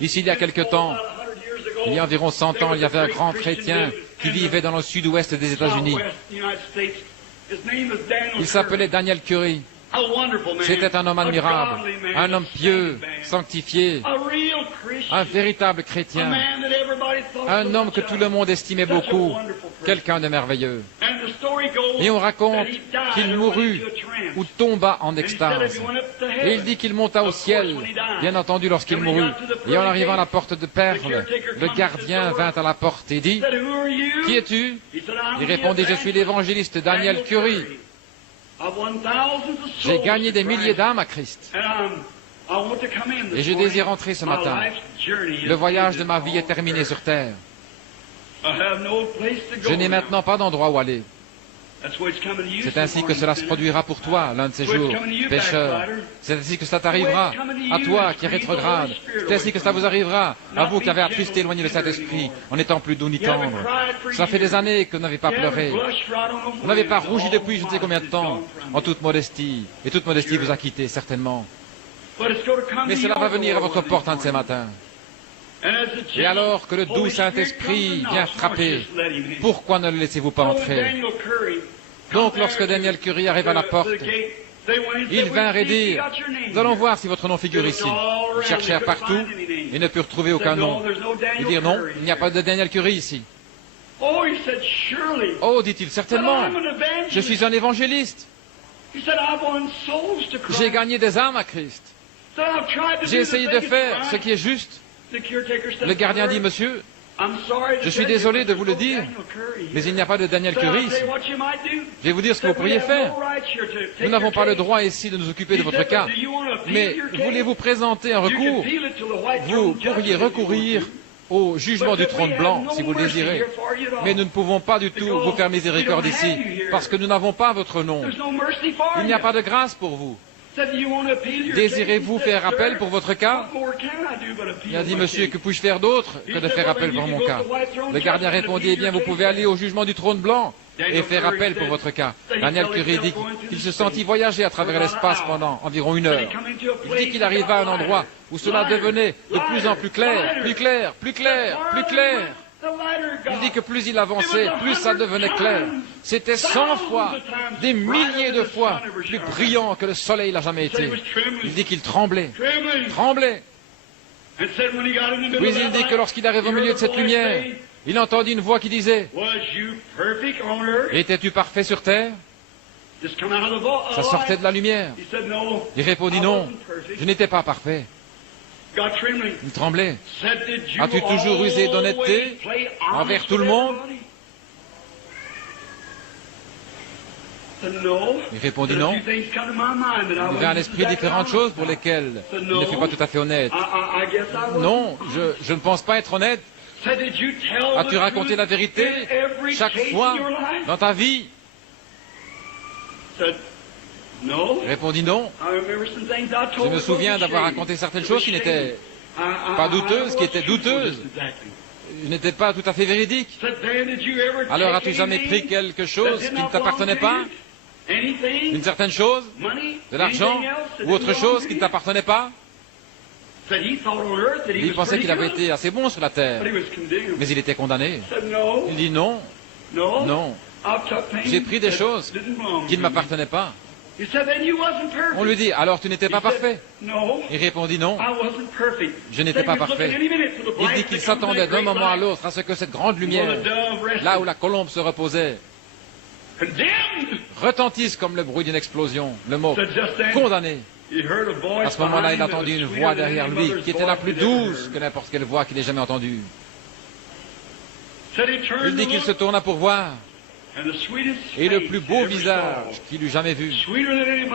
Ici, il y a quelque temps, il y a environ 100 ans, il y avait un grand chrétien qui vivait dans le sud-ouest des États-Unis. Il s'appelait Daniel Curry. C'était un homme admirable, un homme pieux, sanctifié, un véritable chrétien, un homme que tout le monde estimait beaucoup, quelqu'un de merveilleux. Et on raconte qu'il mourut ou tomba en extase. Et il dit qu'il monta au ciel, bien entendu lorsqu'il mourut. Et en arrivant à la porte de perles, le gardien vint à la porte et dit, « Qui es-tu » Il répondit, « Je suis l'évangéliste Daniel Curry. J'ai gagné des milliers d'âmes à Christ. Et je désire entrer ce matin. Le voyage de ma vie est terminé sur terre. Je n'ai maintenant pas d'endroit où aller. C'est ainsi que cela se produira pour toi, l'un de ces jours, pécheur. C'est ainsi que ça t'arrivera, à toi qui es rétrograde. C'est ainsi que ça vous arrivera, à vous qui avez attristé, éloigné le Saint-Esprit, en n'étant plus doux ni tendre. Ça fait des années que vous n'avez pas pleuré. Vous n'avez pas rougi depuis je ne sais combien de temps, en toute modestie. Et toute modestie vous a quitté, certainement. Mais cela va venir à votre porte un de ces matins. Et alors que le doux Saint-Esprit vient frapper, pourquoi ne le laissez-vous pas entrer? Donc, lorsque Daniel Curry arrive à la porte, ils vinrent et dirent, nous allons voir si votre nom figure ici. Ils cherchèrent partout et ne purent trouver aucun nom. Ils dirent non, il n'y a pas de Daniel Curry ici. Oh, dit-il, certainement, je suis un évangéliste. J'ai gagné des âmes à Christ. J'ai essayé de faire ce qui est juste. Le gardien dit, monsieur, je suis désolé de vous le dire, mais il n'y a pas de Daniel Curry ici. Je vais vous dire ce que vous pourriez faire. Nous n'avons pas le droit ici de nous occuper de votre cas, mais voulez-vous présenter un recours? Vous pourriez recourir au jugement du trône blanc, si vous le désirez. Mais nous ne pouvons pas du tout vous faire miséricorde ici, parce que nous n'avons pas votre nom. Il n'y a pas de grâce pour vous. Désirez-vous faire appel pour votre cas? Il a dit, monsieur, que puis-je faire d'autre que de faire appel pour mon cas? Le gardien répondit, eh bien, vous pouvez aller au jugement du trône blanc et faire appel pour votre cas. Daniel Curry dit qu'il se sentit voyager à travers l'espace pendant environ 1 heure. Il dit qu'il arriva à un endroit où cela devenait de plus en plus clair, plus clair, plus clair, plus clair. Il dit que plus il avançait, plus ça devenait clair. C'était 100 fois, des milliers de fois, plus brillant que le soleil n'a jamais été. Il dit qu'il tremblait, tremblait. Puis il dit que lorsqu'il arrive au milieu de cette lumière, il entendit une voix qui disait, « Étais-tu parfait sur terre ?» Ça sortait de la lumière. Il répondit, « Non, je n'étais pas parfait. » Il tremblait. « As-tu toujours usé d'honnêteté envers tout le monde ?» Il répondit non. Il avait à l'esprit différentes choses pour lesquelles il ne fut pas tout à fait honnête. Non, je ne pense pas être honnête. As-tu raconté la vérité chaque fois dans ta vie? Répondit non. Je me souviens d'avoir raconté certaines choses qui n'étaient pas douteuses, qui étaient douteuses. Je n'étais pas tout à fait véridique. Alors as-tu jamais pris quelque chose qui ne t'appartenait pas? Une certaine chose? De l'argent? Ou autre chose qui ne t'appartenait pas? Il pensait qu'il avait été assez bon sur la terre, mais il était condamné. Il dit non, non, j'ai pris des choses qui ne m'appartenaient pas. On lui dit, alors tu n'étais pas parfait? Il répondit non, je n'étais pas parfait. Il dit qu'il s'attendait d'un moment à l'autre à ce que cette grande lumière, là où la colombe se reposait, retentisse comme le bruit d'une explosion, le mot condamné. À ce moment-là, il entendit une voix derrière lui qui était la plus douce que n'importe quelle voix qu'il ait jamais entendue. Il dit qu'il se tourna pour voir, et le plus beau visage qu'il eût jamais vu,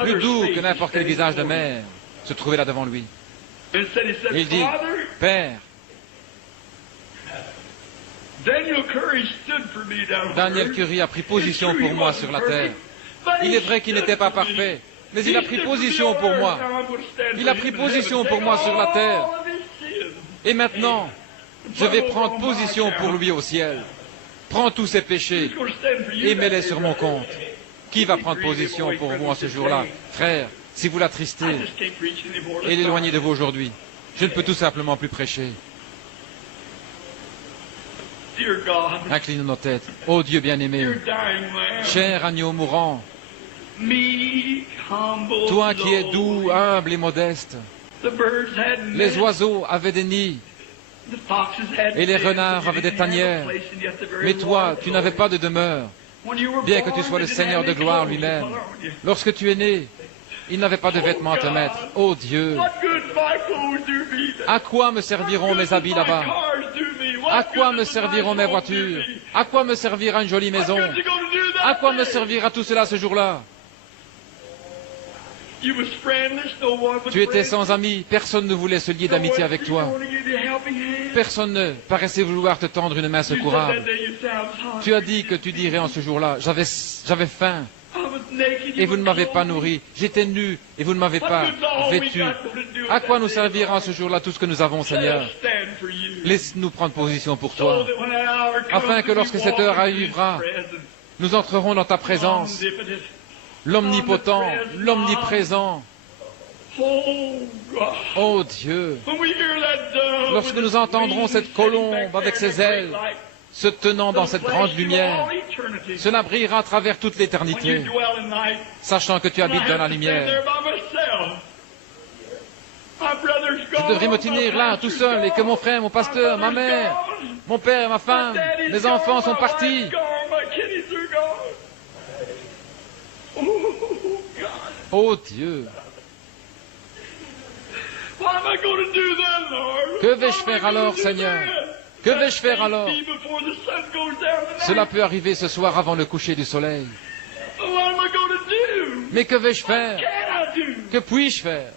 plus doux que n'importe quel visage de mère, se trouvait là devant lui. Et il dit, Père, Daniel Curry a pris position pour moi sur la terre. Il est vrai qu'il n'était pas parfait, mais il a pris position pour moi. Il a pris position pour moi sur la terre. Et maintenant, je vais prendre position pour lui au ciel. Prends tous ses péchés et mets-les sur mon compte. Qui va prendre position pour vous en ce jour-là? Frère, si vous l'attristez et l'éloignez de vous aujourd'hui, je ne peux tout simplement plus prêcher. Inclinons nos têtes. Ô Dieu bien-aimé, cher agneau mourant, toi qui es doux, humble et modeste, les oiseaux avaient des nids et les renards avaient des tanières, mais toi, tu n'avais pas de demeure, bien que tu sois le Seigneur de gloire lui-même. Lorsque tu es né, il n'avait pas de vêtements à te mettre. Ô Dieu, à quoi me serviront mes habits là-bas? À quoi me serviront mes voitures? À quoi me servira une jolie maison? À quoi me servira tout cela ce jour-là? Tu étais sans amis, personne ne voulait se lier d'amitié avec toi. Personne ne paraissait vouloir te tendre une main secourable. Tu as dit que tu dirais en ce jour-là, j'avais faim et vous ne m'avez pas nourri. J'étais nu et vous ne m'avez pas vêtu. À quoi nous servira en ce jour-là tout ce que nous avons, Seigneur? Laisse-nous prendre position pour toi, afin que lorsque cette heure arrivera, nous entrerons dans ta présence, l'omnipotent, l'omniprésent. Oh Dieu, lorsque nous entendrons cette colombe avec ses ailes se tenant dans cette grande lumière, cela brillera à travers toute l'éternité, sachant que tu habites dans la lumière. Je devrais me tenir là, tout seul, et que mon frère, mon pasteur, ma mère, mon père, ma femme, mes enfants sont partis. Oh Dieu, que vais-je faire alors, Seigneur? Que vais-je faire alors? Cela peut arriver ce soir avant le coucher du soleil. Mais que vais-je faire? Que puis-je faire?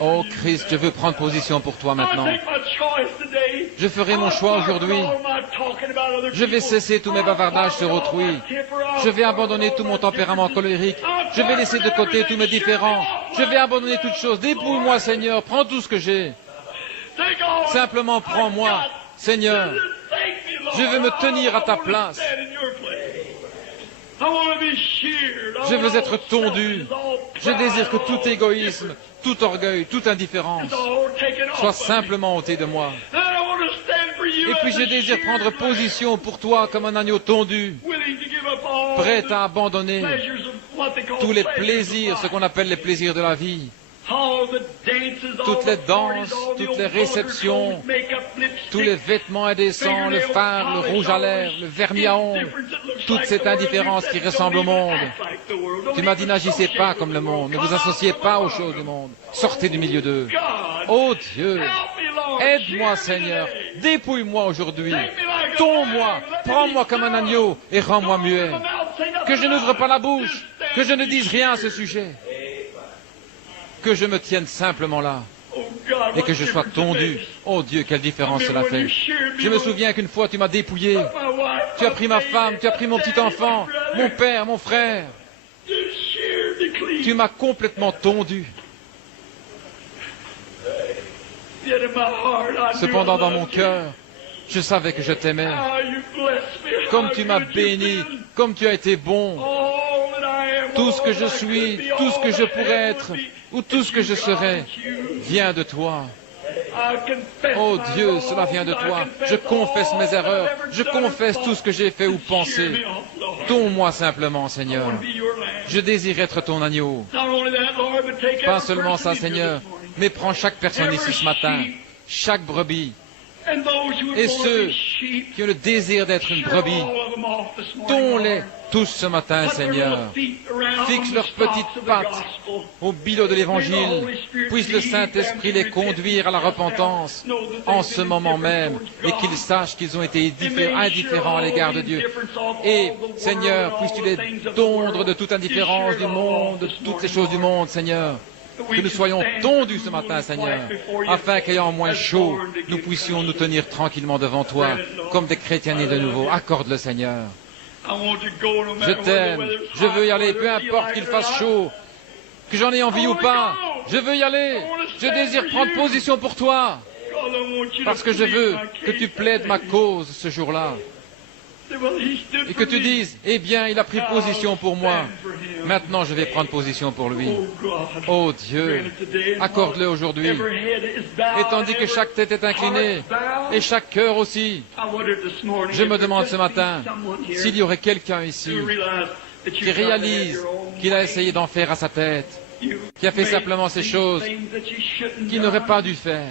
Oh Christ, je veux prendre position pour toi maintenant. Je ferai mon choix aujourd'hui. Je vais cesser tous mes bavardages sur autrui. Je vais abandonner tout mon tempérament colérique. Je vais laisser de côté tous mes différends. Je vais abandonner toutes choses. Dépouille-moi, Seigneur. Prends tout ce que j'ai. Simplement prends-moi, Seigneur. Je veux me tenir à ta place. Je veux être tondu. Je désire que tout égoïsme, tout orgueil, toute indifférence soit simplement ôté de moi. Et puis je désire prendre position pour toi comme un agneau tondu, prêt à abandonner tous les plaisirs, ce qu'on appelle les plaisirs de la vie. Toutes les danses, toutes les réceptions, tous les vêtements indécents, le fard, le rouge à lèvres, le vernis à ongles, toute cette indifférence qui ressemble au monde. Tu m'as dit, n'agissez pas comme le monde, ne vous associez pas aux choses du monde, sortez du milieu d'eux. Oh Dieu, aide-moi Seigneur, dépouille-moi aujourd'hui, tombe-moi, prends-moi comme un agneau et rends-moi muet. Que je n'ouvre pas la bouche, que je ne dise rien à ce sujet. Que je me tienne simplement là. et que je sois tondu. Oh Dieu, quelle différence cela fait. Je me souviens qu'une fois tu m'as dépouillé. Tu as pris ma femme, tu as pris mon petit enfant, mon père, mon frère. Tu m'as complètement tondu. Cependant, dans mon cœur, je savais que je t'aimais. Comme tu m'as béni, comme tu as été bon. Tout ce que je suis, tout ce que je pourrais être, ou tout ce que je serai, vient de toi. Oh Dieu, cela vient de toi. Je confesse mes erreurs. Je confesse tout ce que j'ai fait ou pensé. Tombe-moi simplement, Seigneur. Je désire être ton agneau. Pas seulement ça, Seigneur, mais prends chaque personne ici ce matin, chaque brebis, et ceux qui ont le désir d'être une brebis, tonds-les tous ce matin, Seigneur. Fixe leurs petites pattes au bilot de l'Évangile. Puisse le Saint-Esprit les conduire à la repentance en ce moment même et qu'ils sachent qu'ils ont été indifférents à l'égard de Dieu. Et, Seigneur, puisses-tu les tondre de toute indifférence du monde, de toutes les choses du monde, Seigneur. Que nous soyons tondus ce matin, Seigneur, afin qu'ayant moins chaud, nous puissions nous tenir tranquillement devant toi, comme des chrétiens nés de nouveau. Accorde-le, Seigneur. Je t'aime, je veux y aller, peu importe qu'il fasse chaud, que j'en ai envie ou pas, je veux y aller, je désire prendre position pour toi, parce que je veux que tu plaides ma cause ce jour-là. Et que tu dises, eh bien, il a pris position pour moi. Maintenant, je vais prendre position pour lui. Oh Dieu, accorde-le aujourd'hui. Et tandis que chaque tête est inclinée, et chaque cœur aussi, je me demande ce matin s'il y aurait quelqu'un ici qui réalise qu'il a essayé d'en faire à sa tête, qui a fait simplement ces choses qu'il n'aurait pas dû faire.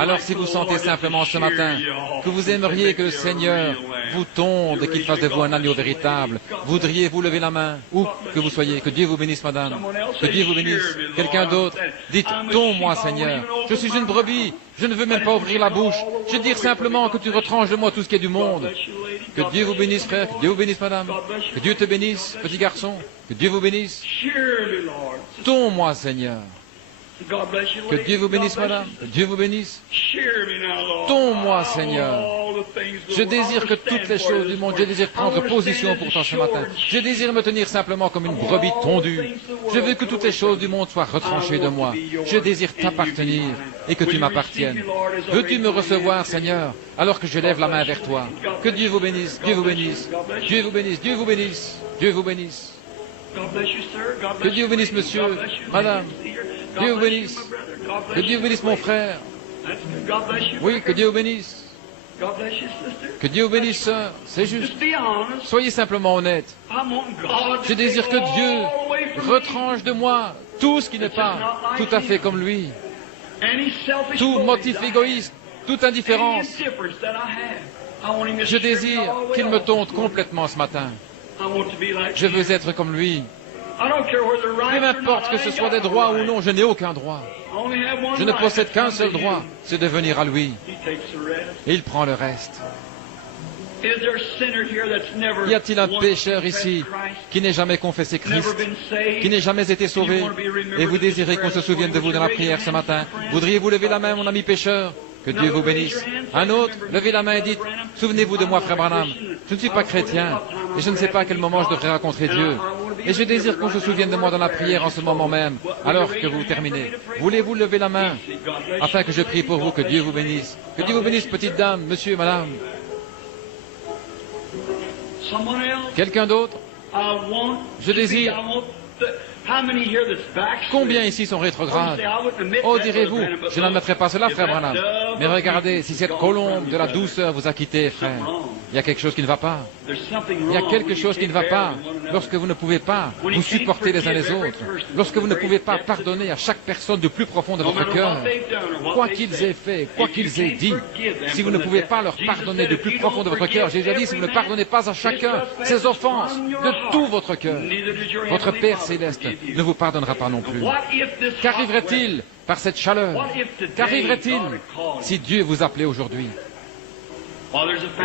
Alors si vous sentez simplement ce matin que vous aimeriez que le Seigneur vous tonde et qu'il fasse de vous un agneau véritable, voudriez-vous lever la main, où que vous soyez, que Dieu vous bénisse, madame, que Dieu vous bénisse. Quelqu'un d'autre, dites, tonds-moi, Seigneur, je suis une brebis, je ne veux même pas ouvrir la bouche, je veux dire simplement que tu retranches de moi tout ce qui est du monde. Que Dieu vous bénisse, frère, que Dieu vous bénisse, madame, que Dieu te bénisse, petit garçon, que Dieu vous bénisse. Tonds-moi, Seigneur. Que Dieu vous bénisse, madame. Que Dieu vous bénisse. Tonds-moi, Seigneur. Je désire que toutes les choses du monde, je désire prendre position pour toi ce matin. Je désire me tenir simplement comme une brebis tondue. Je veux que toutes les choses du monde soient retranchées de moi. Je désire t'appartenir et que tu m'appartiennes. Veux-tu me recevoir, Seigneur, alors que je lève la main vers toi? Que Dieu vous bénisse, Dieu vous bénisse, Dieu vous bénisse, Dieu vous bénisse, Dieu vous bénisse. Que Dieu vous bénisse, monsieur, madame. Dieu vous bénisse. Que Dieu vous bénisse, mon frère. Oui, que Dieu vous bénisse. Que Dieu vous bénisse, sœur. C'est juste. Soyez simplement honnête. Je désire que Dieu retranche de moi tout ce qui n'est pas tout à fait comme lui. Tout motif égoïste, toute indifférence. Je désire qu'il me tonde complètement ce matin. Je veux être comme lui. Peu m'importe que ce soit des droits ou non, je n'ai aucun droit. Je ne possède qu'un seul droit, c'est de venir à lui. Et il prend le reste. Y a-t-il un pécheur ici qui n'ait jamais confessé Christ, qui n'ait jamais été sauvé, et vous désirez qu'on se souvienne de vous dans la prière ce matin? Voudriez-vous lever la main, mon ami pécheur? Que Dieu vous bénisse. Un autre, levez la main et dites, souvenez-vous de moi, frère Branham. Je ne suis pas chrétien, et je ne sais pas à quel moment je devrais rencontrer Dieu. Et je désire qu'on se souvienne de moi dans la prière en ce moment même, alors que vous terminez. Voulez-vous lever la main, afin que je prie pour vous, que Dieu vous bénisse? Que Dieu vous bénisse, petite dame, monsieur, madame. Quelqu'un d'autre? Je désire. Combien ici sont rétrogrades? Oh, direz-vous, je n'admettrai pas cela, frère Branham. Mais regardez, si cette colombe de la douceur vous a quitté, frère, il y a quelque chose qui ne va pas. Il y a quelque chose qui ne va pas lorsque vous ne pouvez pas vous supporter les uns les autres, lorsque vous ne pouvez pas pardonner à chaque personne du plus profond de votre cœur, quoi qu'ils aient fait, quoi qu'ils aient dit. Si vous ne pouvez pas leur pardonner du plus profond de votre cœur, j'ai déjà dit, si vous ne pardonnez pas à chacun ses offenses de tout votre cœur, votre Père céleste ne vous pardonnera pas non plus. Qu'arriverait-il par cette chaleur? Qu'arriverait-il si Dieu vous appelait aujourd'hui?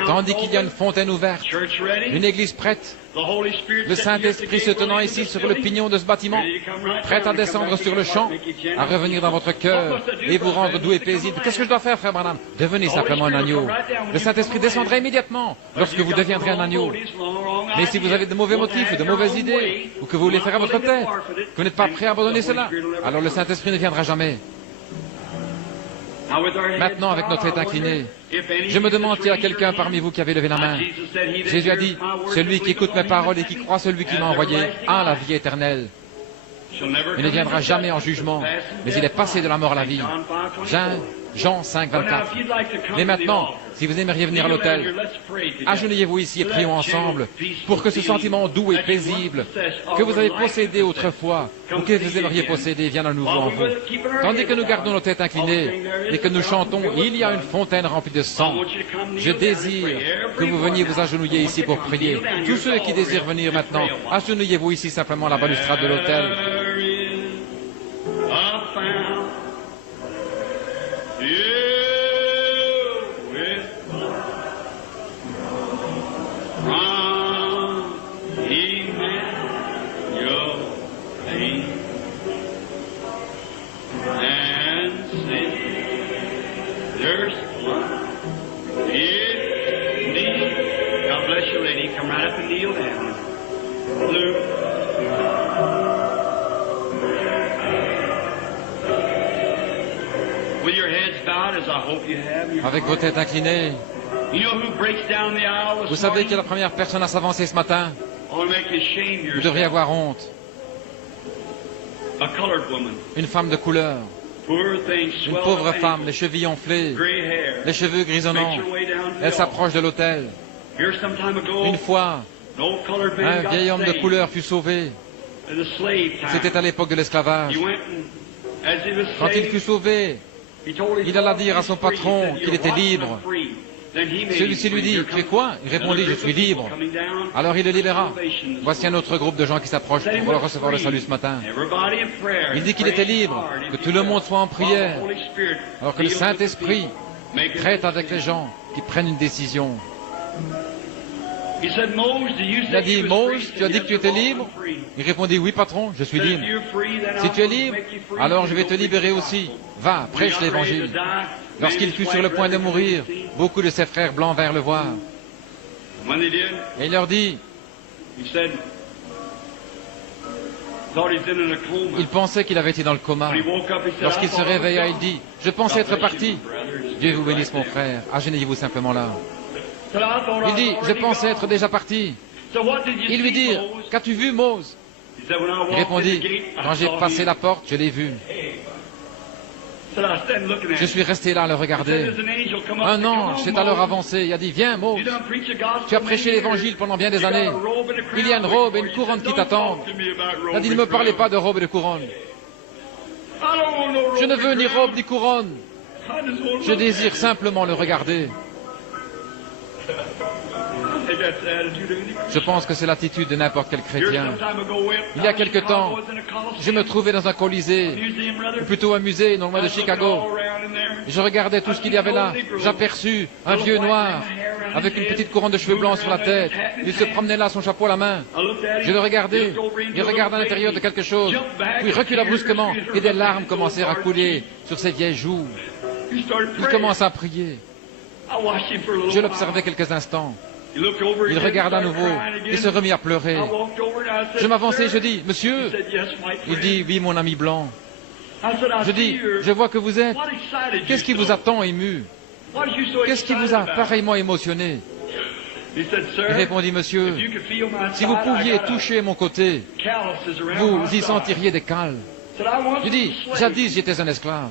Tandis qu'il y a une fontaine ouverte, une église prête, Le Saint-Esprit se tenant ici sur le pignon de ce bâtiment, prêt à descendre sur le champ, à revenir dans votre cœur et vous rendre doux et paisible. Qu'est-ce que je dois faire, frère Branham? Devenez simplement un agneau. Le Saint-Esprit descendra immédiatement lorsque vous deviendrez un agneau. Mais si vous avez de mauvais motifs ou de mauvaises idées, ou que vous voulez faire à votre tête, que vous n'êtes pas prêt à abandonner cela, alors le Saint-Esprit ne viendra jamais. Maintenant, avec notre tête inclinée, je me demande s'il y a quelqu'un parmi vous qui avait levé la main. Jésus a dit, celui qui écoute mes paroles et qui croit celui qui m'a envoyé a la vie éternelle. Il ne viendra jamais en jugement, mais il est passé de la mort à la vie. Jean 5, 24. Mais maintenant, si vous aimeriez venir à l'autel, agenouillez-vous ici et prions ensemble pour que ce sentiment doux et paisible que vous avez possédé autrefois ou que vous aimeriez posséder vienne à nouveau en vous. Tandis que nous gardons nos têtes inclinées et que nous chantons « Il y a une fontaine remplie de sang », je désire que vous veniez vous agenouiller ici pour prier. Tous ceux qui désirent venir maintenant, agenouillez-vous ici simplement à la balustrade de l'autel. Avec vos têtes inclinées, vous savez qui est la première personne à s'avancer ce matin? Vous devriez avoir honte. Une femme de couleur. Une pauvre femme, les chevilles enflées, les cheveux grisonnants. Elle s'approche de l'autel. Une fois, un vieil homme de couleur fut sauvé. C'était à l'époque de l'esclavage. Quand il fut sauvé, il alla dire à son patron qu'il était libre. Celui-ci lui dit, tu es quoi? Il répondit, je suis libre. Alors il le libéra. Voici un autre groupe de gens qui s'approchent pour recevoir le salut ce matin. Il dit qu'il était libre, que tout le monde soit en prière, alors que le Saint-Esprit traite avec les gens qui prennent une décision. Il a dit, Mose, tu as dit que tu étais libre? Il répondit, oui patron, je suis libre. Si tu es libre, alors je vais te libérer aussi. Va, prêche l'évangile. Lorsqu'il fut sur le point de mourir, beaucoup de ses frères blancs vinrent le voir. Et il leur dit, il pensait qu'il avait été dans le coma. Lorsqu'il se réveilla, il dit, je pensais être parti. Dieu vous bénisse mon frère, agenouillez-vous simplement là. Il dit, je pensais être déjà parti. Il lui dit, qu'as-tu vu, Mose? Il répondit, quand j'ai passé la porte, je l'ai vu. Je suis resté là à le regarder. Un ange s'est alors avancé. Il a dit, viens, Mose. Tu as prêché l'évangile pendant bien des années. Il y a une robe et une couronne qui t'attendent. Il a dit, ne me parlez pas de robe et de couronne. Je ne veux ni robe ni couronne. Je désire simplement le regarder. Je pense que c'est l'attitude de n'importe quel chrétien. Il y a quelque temps, je me trouvais dans un colisée, ou plutôt un musée non loin de Chicago. Je regardais tout ce qu'il y avait là. J'aperçus un vieux noir avec une petite couronne de cheveux blancs sur la tête. Il se promenait là, son chapeau à la main. Je le regardais. Il regardait à l'intérieur de quelque chose. Puis il recula brusquement et des larmes commencèrent à couler sur ses vieilles joues. Il commença à prier. Je l'observais quelques instants. Il regarda à nouveau et se remit à pleurer. Je m'avançai et je dis, monsieur? Il dit, oui, mon ami blanc. Je dis, je vois que vous êtes. Qu'est-ce qui vous a tant ému? Qu'est-ce qui vous a pareillement émotionné? Il répondit, monsieur, si vous pouviez toucher mon côté, vous y sentiriez des cales. Je dis, jadis j'étais un esclave.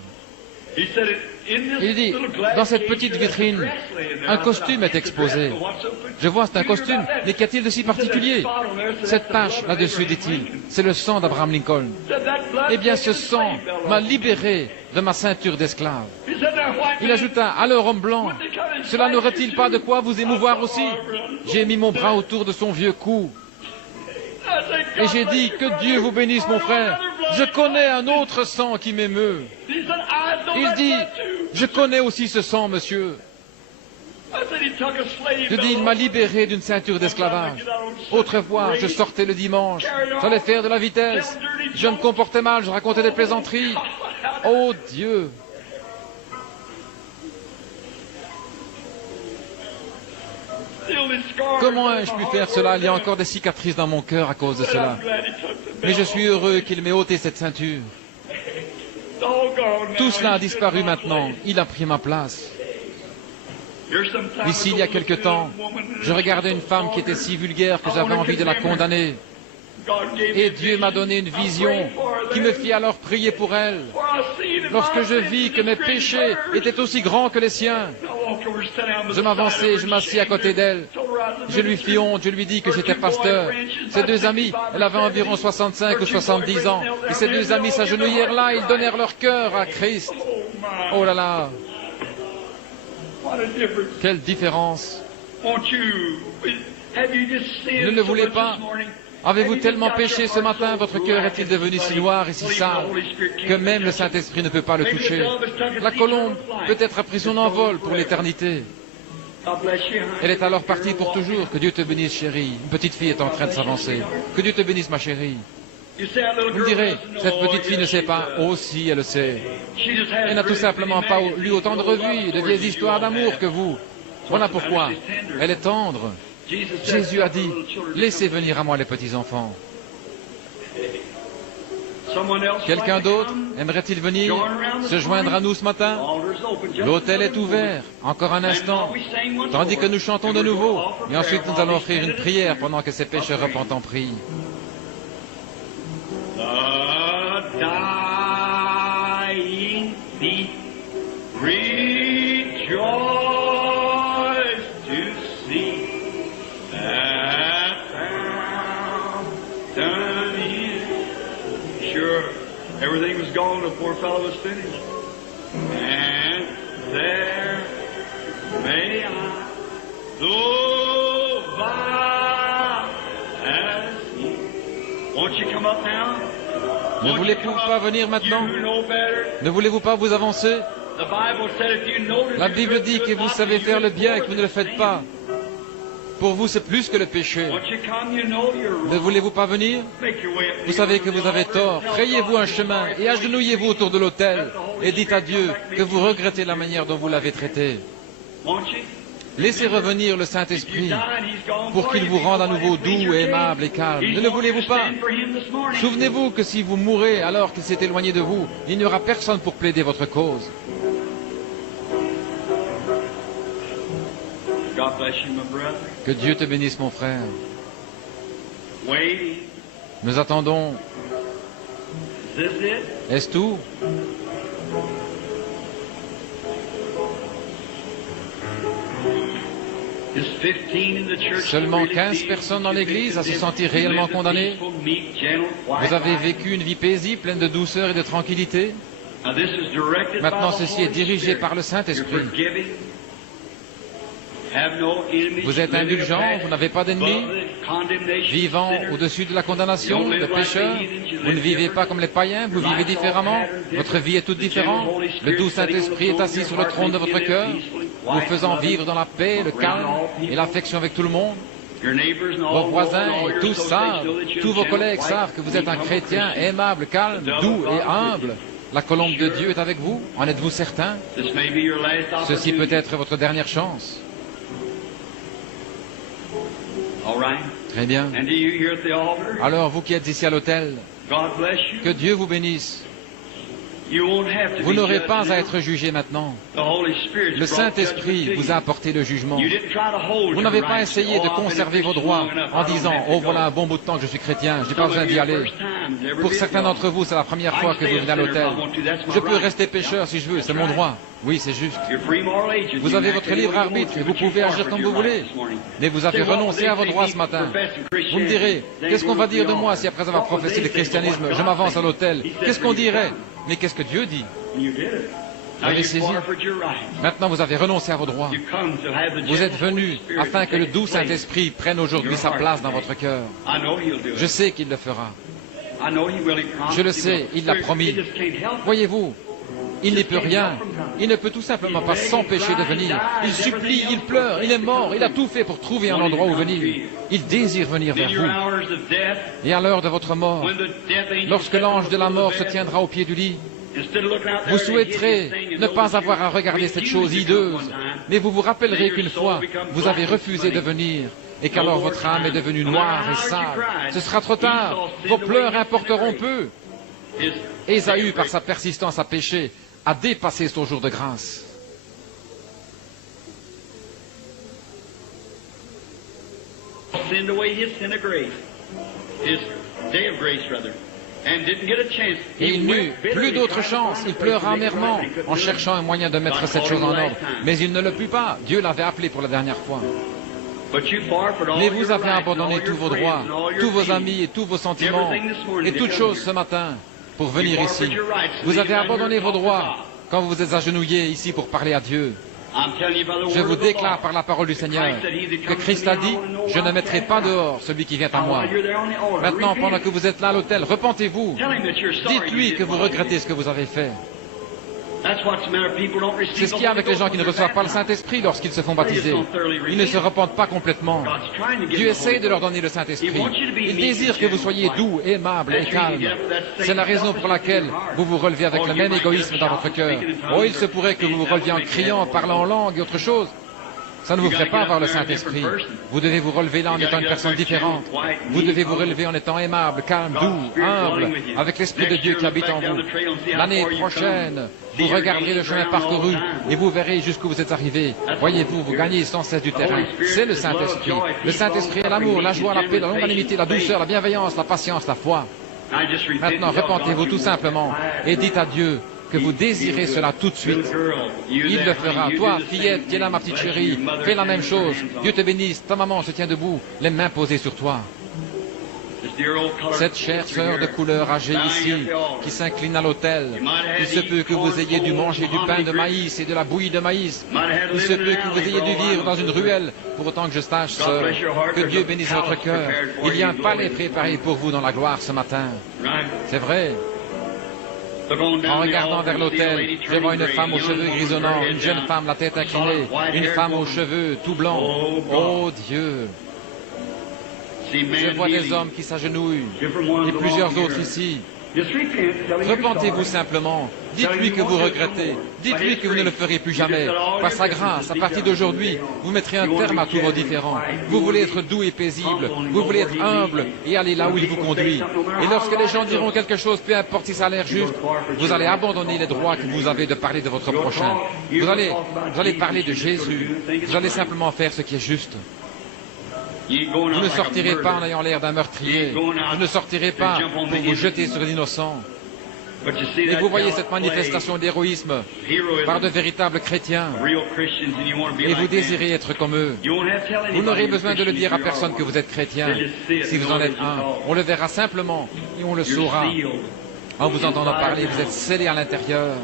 Il dit, dans cette petite vitrine, un costume est exposé. Je vois, c'est un costume, mais qu'y a-t-il de si particulier? Cette tache là-dessus, dit-il, c'est le sang d'Abraham Lincoln. Eh bien, ce sang m'a libéré de ma ceinture d'esclave. Il ajouta, alors homme blanc, cela n'aurait-il pas de quoi vous émouvoir aussi? J'ai mis mon bras autour de son vieux cou. Et j'ai dit, que Dieu vous bénisse mon frère, je connais un autre sang qui m'émeut. Il dit, je connais aussi ce sang, monsieur. Je dis, il m'a libéré d'une ceinture d'esclavage. Autrefois, je sortais le dimanche, j'allais faire de la vitesse, je me comportais mal, je racontais des plaisanteries. Oh Dieu! Comment ai-je pu faire cela? Il y a encore des cicatrices dans mon cœur à cause de cela. Mais je suis heureux qu'il m'ait ôté cette ceinture. Tout cela a disparu maintenant. Il a pris ma place. Ici, il y a quelque temps, je regardais une femme qui était si vulgaire que j'avais envie de la condamner. Et Dieu m'a donné une vision qui me fit alors prier pour elle. Lorsque je vis que mes péchés étaient aussi grands que les siens, je m'avançai et je m'assis à côté d'elle. Je lui fis honte, je lui dis que j'étais pasteur. Ses deux amis, elle avait environ 65 ou 70 ans, et ses deux amis s'agenouillèrent là, ils donnèrent leur cœur à Christ. Oh là là! Quelle différence! Ne le voulez pas? Avez-vous tellement péché ce matin, votre cœur est-il devenu si noir et si sale que même le Saint-Esprit ne peut pas le toucher? La colombe peut-être a pris son envol pour l'éternité. Elle est alors partie pour toujours. Que Dieu te bénisse, chérie. Une petite fille est en train de s'avancer. Que Dieu te bénisse, ma chérie. Vous me direz, cette petite fille ne sait pas. Oh si, elle le sait. Elle n'a tout simplement pas lu autant de revues, de vieilles histoires d'amour que vous. Voilà pourquoi. Elle est tendre. Jésus a dit, laissez venir à moi les petits-enfants. Quelqu'un d'autre aimerait-il venir se joindre à nous ce matin? L'autel est ouvert, encore un instant, tandis que nous chantons de nouveau, et ensuite nous allons offrir une prière pendant que ces pécheurs repentants prient. Everything was gone, the poor fellow was finished. And there may I go by as he. Won't you come up now? Ne voulez-vous pas venir maintenant? Ne voulez-vous pas vous avancer? La Bible dit que vous savez faire le bien et que vous ne le faites pas. Pour vous, c'est plus que le péché. Ne voulez-vous pas venir? Vous savez que vous avez tort. Frayez-vous un chemin et agenouillez-vous autour de l'autel et dites à Dieu que vous regrettez la manière dont vous l'avez traité. Laissez revenir le Saint-Esprit pour qu'il vous rende à nouveau doux, aimable et calme. Ne le voulez-vous pas? Souvenez-vous que si vous mourrez alors qu'il s'est éloigné de vous, il n'y aura personne pour plaider votre cause. Que Dieu te bénisse, mon frère. Nous attendons. Est-ce tout? Seulement 15 personnes dans l'Église à se sentir réellement condamnées? Vous avez vécu une vie paisible, pleine de douceur et de tranquillité? Maintenant, ceci est dirigé par le Saint-Esprit. Vous êtes indulgent, vous n'avez pas d'ennemis, vivant au-dessus de la condamnation, de pécheurs. Vous ne vivez pas comme les païens, vous vivez différemment. Votre vie est toute différente. Le doux Saint-Esprit est assis sur le trône de votre cœur, vous faisant vivre dans la paix, le calme et l'affection avec tout le monde. Vos voisins et tous savent, tous vos collègues savent que vous êtes un chrétien aimable, calme, doux et humble. La colombe de Dieu est avec vous, en êtes-vous certain? Ceci peut être votre dernière chance. Très bien. Alors, vous qui êtes ici à l'autel, que Dieu vous bénisse. Vous n'aurez pas à être jugé maintenant. Le Saint-Esprit vous a apporté le jugement. Vous n'avez pas essayé de conserver vos droits en disant « Oh, voilà un bon bout de temps que je suis chrétien, je n'ai pas besoin d'y aller. » Pour certains d'entre vous, c'est la première fois que vous venez à l'autel. Je peux rester pécheur si je veux, c'est mon droit. Oui, c'est juste. Vous avez votre libre arbitre et vous pouvez agir comme vous voulez. Mais vous avez renoncé à vos droits ce matin. Vous me direz, qu'est-ce qu'on va dire de moi si après avoir professé le christianisme, je m'avance à l'autel? Qu'est-ce qu'on dirait? Mais qu'est-ce que Dieu dit? Vous avez saisi. Maintenant, vous avez renoncé à vos droits. Vous êtes venus afin que le doux Saint-Esprit prenne aujourd'hui sa place dans votre cœur. Je sais qu'il le fera. Je le sais, il l'a promis. Voyez-vous, il n'y peut rien. Il ne peut tout simplement pas s'empêcher de venir. Il supplie, il pleure, il est mort, il a tout fait pour trouver un endroit où venir. Il désire venir vers vous. Et à l'heure de votre mort, lorsque l'ange de la mort se tiendra au pied du lit, vous souhaiterez ne pas avoir à regarder cette chose hideuse, mais vous vous rappellerez qu'une fois, vous avez refusé de venir, et qu'alors votre âme est devenue noire et sale. Ce sera trop tard, vos pleurs importeront peu. Ésaü, par sa persistance à pécher, a dépassé son jour de grâce. Et il n'eut plus d'autre chance. Il pleura amèrement en cherchant un moyen de mettre cette chose en ordre. Mais il ne le put pas. Dieu l'avait appelé pour la dernière fois. Mais vous avez abandonné tous vos droits, tous vos amis et tous vos sentiments, et toutes choses ce matin, pour venir ici. Vous avez abandonné vos droits quand vous vous êtes agenouillés ici pour parler à Dieu. Je vous déclare par la parole du Seigneur que Christ a dit, je ne mettrai pas dehors celui qui vient à moi. Maintenant, pendant que vous êtes là à l'autel, repentez-vous. Dites-lui que vous regrettez ce que vous avez fait. C'est ce qu'il y a avec les gens qui ne reçoivent pas le Saint-Esprit lorsqu'ils se font baptiser. Ils ne se repentent pas complètement. Dieu essaye de leur donner le Saint-Esprit. Il désire que vous soyez doux, aimables et calmes. C'est la raison pour laquelle vous vous relevez avec le même égoïsme dans votre cœur. Oh, il se pourrait que vous vous releviez en criant, en parlant en langue et autre chose. Ça ne vous ferait pas avoir le Saint-Esprit. Vous devez vous relever là en étant une personne différente. Vous devez vous relever en étant aimable, calme, doux, humble, avec l'Esprit de Dieu qui habite en vous. L'année prochaine, vous regarderez le chemin parcouru et vous verrez jusqu'où vous êtes arrivé. Voyez-vous, vous gagnez sans cesse du terrain. C'est le Saint-Esprit. Le Saint-Esprit est l'amour, la joie, la paix, la longanimité, la douceur, la bienveillance, la patience, la foi. Maintenant, repentez-vous tout simplement et dites à Dieu que vous désirez cela tout de suite. Il le fera. Toi, fillette, qui est là, ma petite chérie, fais la même chose. Dieu te bénisse. Ta maman se tient debout, les mains posées sur toi. Cette chère sœur de couleur âgée ici, qui s'incline à l'autel, il se peut que vous ayez dû manger du pain de maïs et de la bouillie de maïs. Il se peut que vous ayez dû vivre dans une ruelle, pour autant que je sache, sœur, que Dieu bénisse votre cœur. Il y a un palais préparé pour vous dans la gloire ce matin. C'est vrai. En regardant vers l'autel, je vois une femme aux cheveux grisonnants, une jeune femme la tête inclinée, une femme aux cheveux tout blancs. Oh Dieu! Je vois des hommes qui s'agenouillent, et plusieurs autres ici. Repentez-vous simplement. Dites-lui que vous regrettez. Dites-lui que vous ne le ferez plus jamais. Par sa grâce, à partir d'aujourd'hui, vous mettrez un terme à tous vos différends. Vous voulez être doux et paisible. Vous voulez être humble et aller là où il vous conduit. Et lorsque les gens diront quelque chose, peu importe si ça a l'air juste, vous allez abandonner les droits que vous avez de parler de votre prochain. Vous allez parler de Jésus. Vous allez simplement faire ce qui est juste. Vous ne sortirez pas en ayant l'air d'un meurtrier. Vous ne sortirez pas pour vous jeter sur l'innocent. Et vous voyez cette manifestation d'héroïsme par de véritables chrétiens. Et vous désirez être comme eux. Vous n'aurez besoin de le dire à personne que vous êtes chrétien. Si vous en êtes un, on le verra simplement et on le saura. En vous entendant parler, vous êtes scellé à l'intérieur.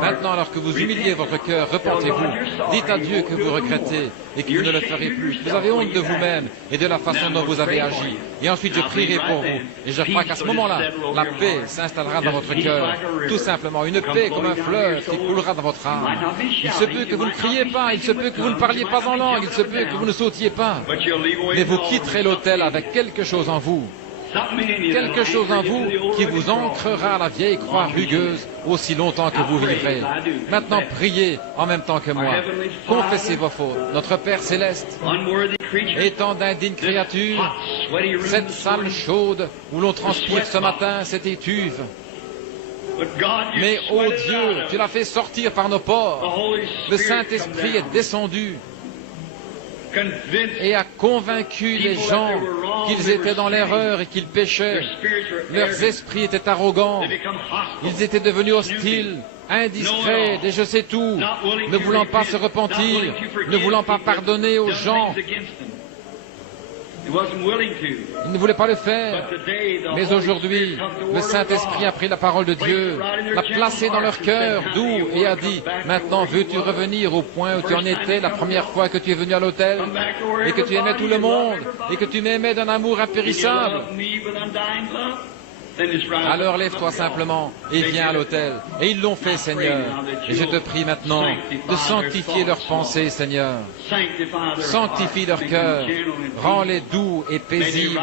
Maintenant, alors que vous humiliez votre cœur, repentez-vous. Dites à Dieu que vous regrettez et que vous ne le ferez plus. Vous avez honte de vous-même et de la façon dont vous avez agi. Et ensuite, je prierai pour vous. Et je crois qu'à ce moment-là, la paix s'installera dans votre cœur. Tout simplement, une paix comme un fleuve qui coulera dans votre âme. Il se peut que vous ne criez pas, il se peut que vous ne parliez pas en langue, il se peut que vous ne sautiez pas. Mais vous quitterez l'autel avec quelque chose en vous. Quelque chose en vous qui vous ancrera la vieille croix rugueuse aussi longtemps que vous vivrez. Maintenant, priez en même temps que moi. Confessez vos fautes. Notre Père Céleste, étant d'indignes créatures, cette salle chaude où l'on transpire ce matin, cette étuve. Mais, ô Dieu, tu l'as fait sortir par nos pores. Le Saint-Esprit est descendu et a convaincu les gens qu'ils étaient dans l'erreur et qu'ils péchaient. Leurs esprits étaient arrogants. Ils étaient devenus hostiles, indiscrets, des je sais tout, ne voulant pas se repentir, ne voulant pas pardonner aux gens. Il ne voulait pas le faire. Mais aujourd'hui, le Saint-Esprit a pris la parole de Dieu, l'a placée dans leur cœur, doux, et a dit, maintenant veux-tu revenir au point où tu en étais la première fois que tu es venu à l'autel, et que tu aimais tout le monde, et que tu m'aimais d'un amour impérissable. Alors lève-toi simplement et viens à l'autel. Et ils l'ont fait, Seigneur. Et je te prie maintenant de sanctifier leurs pensées, Seigneur. Sanctifie leur cœur. Rends-les doux et paisibles.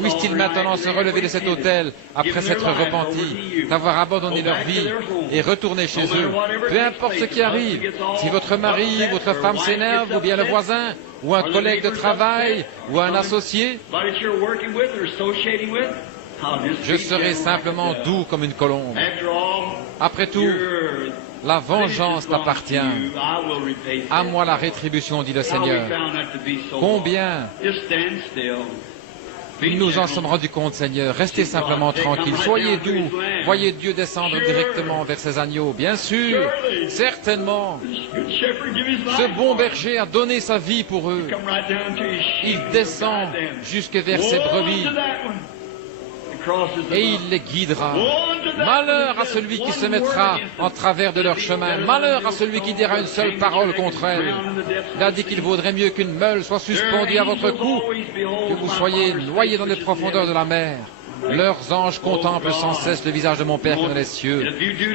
Puissent-ils maintenant se relever de cet autel après s'être repentis, d'avoir abandonné leur vie et retourner chez eux. Peu importe ce qui arrive, si votre mari, votre femme s'énerve, ou bien le voisin, ou un collègue de travail, ou un associé, je serai simplement doux comme une colombe. Après tout, la vengeance t'appartient. À moi la rétribution, dit le Seigneur. Combien nous nous en sommes rendus compte, Seigneur. Restez simplement tranquilles. Soyez doux. Voyez Dieu descendre directement vers ses agneaux. Bien sûr, certainement. Ce bon berger a donné sa vie pour eux. Il descend jusque vers ses brebis. Et il les guidera. Malheur à celui qui se mettra en travers de leur chemin. Malheur à celui qui dira une seule parole contre elle. Il a dit qu'il vaudrait mieux qu'une meule soit suspendue à votre cou, que vous soyez noyés dans les profondeurs de la mer. Leurs anges contemplent sans cesse le visage de mon Père qui est dans les cieux.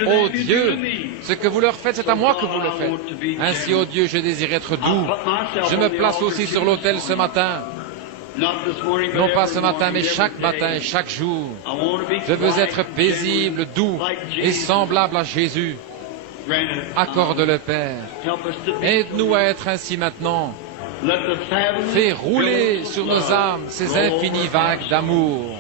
Ô Dieu, ce que vous leur faites, c'est à moi que vous le faites. Ainsi, ô Dieu, je désire être doux. Je me place aussi sur l'autel ce matin. Non pas ce matin, mais chaque matin et chaque jour. Je veux être paisible, doux et semblable à Jésus. Accorde-le, Père. Aide-nous à être ainsi maintenant. Fais rouler sur nos âmes ces infinies vagues d'amour.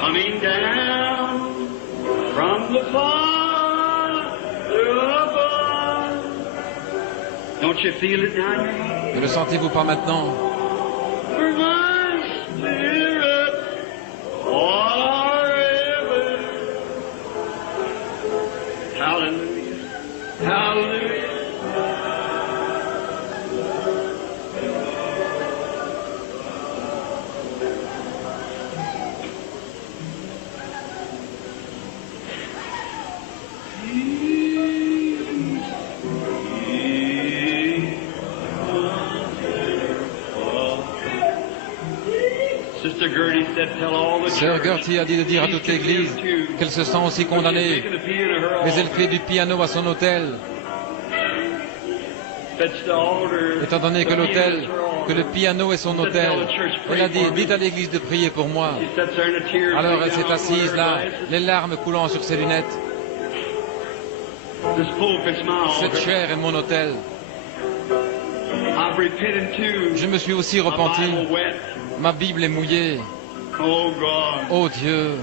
Coming down from the Father above. Don't you feel it now? Ne le sentez-vous pas maintenant? For my spirit forever. Hallelujah. Hallelujah. Sœur Gertie a dit de dire à toute l'Église qu'elle se sent aussi condamnée, mais elle fait du piano à son autel. Étant donné que le piano est son autel, elle a dit, dites à l'Église de prier pour moi. Alors elle s'est assise là, les larmes coulant sur ses lunettes. Cette chair est mon autel. Je me suis aussi repenti. Ma Bible est mouillée. Oh Dieu.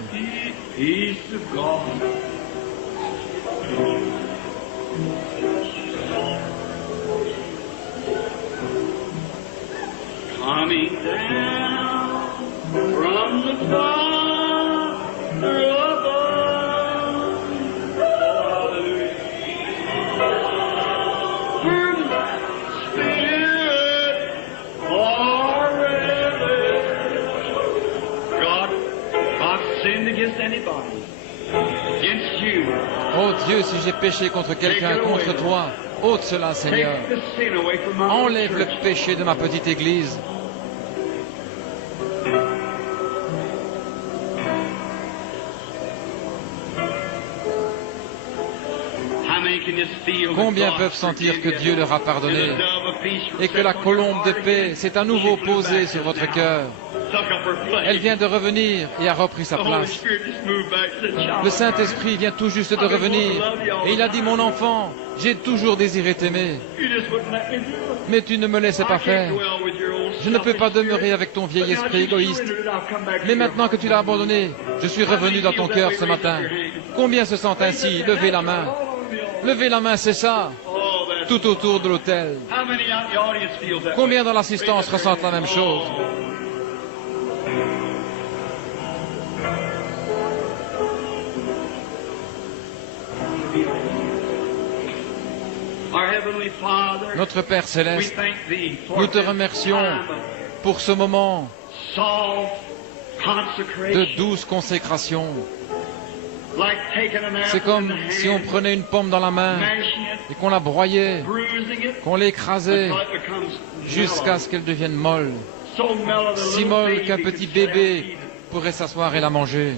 Coming down from the Father above. Spirit forever. God sinned against anybody, against you. Oh Dieu, si j'ai péché contre quelqu'un, contre toi, ôte cela, Seigneur. Enlève le péché de ma petite Église. Combien peuvent sentir que Dieu leur a pardonné et que la colombe de paix s'est à nouveau posée sur votre cœur? Elle vient de revenir et a repris sa place. Le Saint-Esprit vient tout juste de revenir et il a dit, mon enfant, j'ai toujours désiré t'aimer, mais tu ne me laissais pas faire. Je ne peux pas demeurer avec ton vieil esprit égoïste. Mais maintenant que tu l'as abandonné, je suis revenu dans ton cœur ce matin. Combien se sentent ainsi? Levez la main. Levez la main, c'est ça. Tout autour de l'autel. Combien dans l'assistance ressentent la même chose? Notre Père Céleste, nous te remercions pour ce moment de douce consécration. C'est comme si on prenait une pomme dans la main et qu'on la broyait, qu'on l'écrasait jusqu'à ce qu'elle devienne molle. Si molle qu'un petit bébé pourrait s'asseoir et la manger.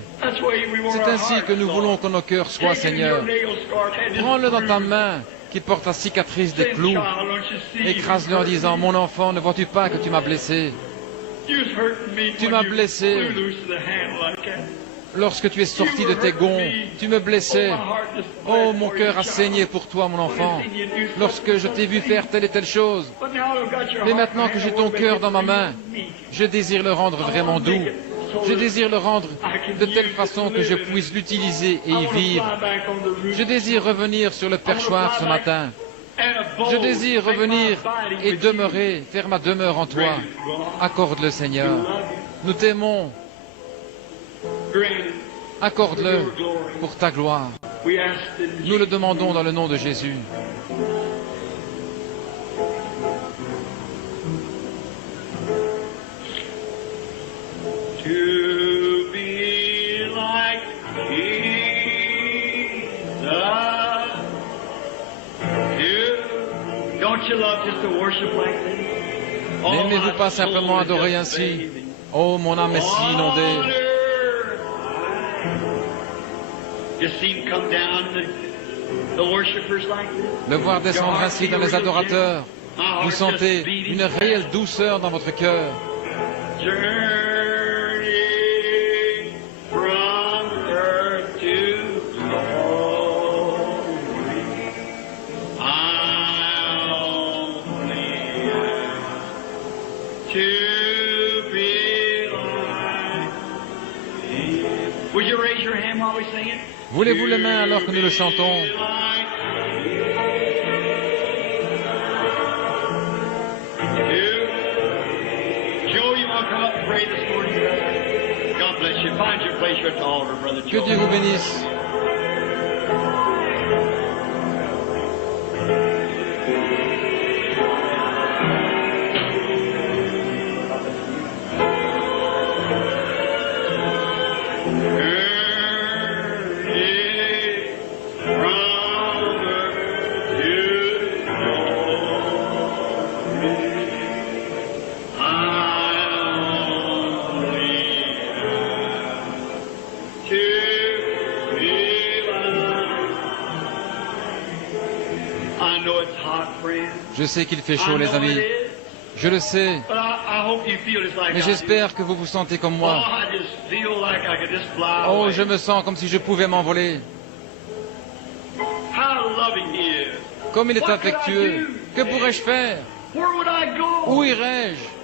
C'est ainsi que nous voulons que nos cœurs soient, Seigneur. Prends-le dans ta main qui porte la cicatrice des clous. Écrase-le en disant, mon enfant, ne vois-tu pas que tu m'as blessé? Tu m'as blessé. Lorsque tu es sorti de tes gonds, tu me blessais. Oh, mon cœur a saigné pour toi, mon enfant, lorsque je t'ai vu faire telle et telle chose. Mais maintenant que j'ai ton cœur dans ma main, je désire le rendre vraiment doux. Je désire le rendre de telle façon que je puisse l'utiliser et y vivre. Je désire revenir sur le perchoir ce matin. Je désire revenir et demeurer, faire ma demeure en toi. Accorde-le, Seigneur. Nous t'aimons. Accorde-le pour ta gloire. Nous le demandons dans le nom de Jésus. To be like Jesus. Don't you love just to worship like this? N'aimez-vous pas simplement adorer ainsi? Oh, mon âme est si inondée. Le voir descendre ainsi dans les adorateurs, vous sentez une réelle douceur dans votre cœur. Voulez-vous les mains alors que nous le chantons? Que Dieu vous bénisse. Je sais qu'il fait chaud, les amis. Je le sais. Mais j'espère que vous vous sentez comme moi. Oh, je me sens comme si je pouvais m'envoler. Comme il est affectueux. Que pourrais-je faire? Où irais-je?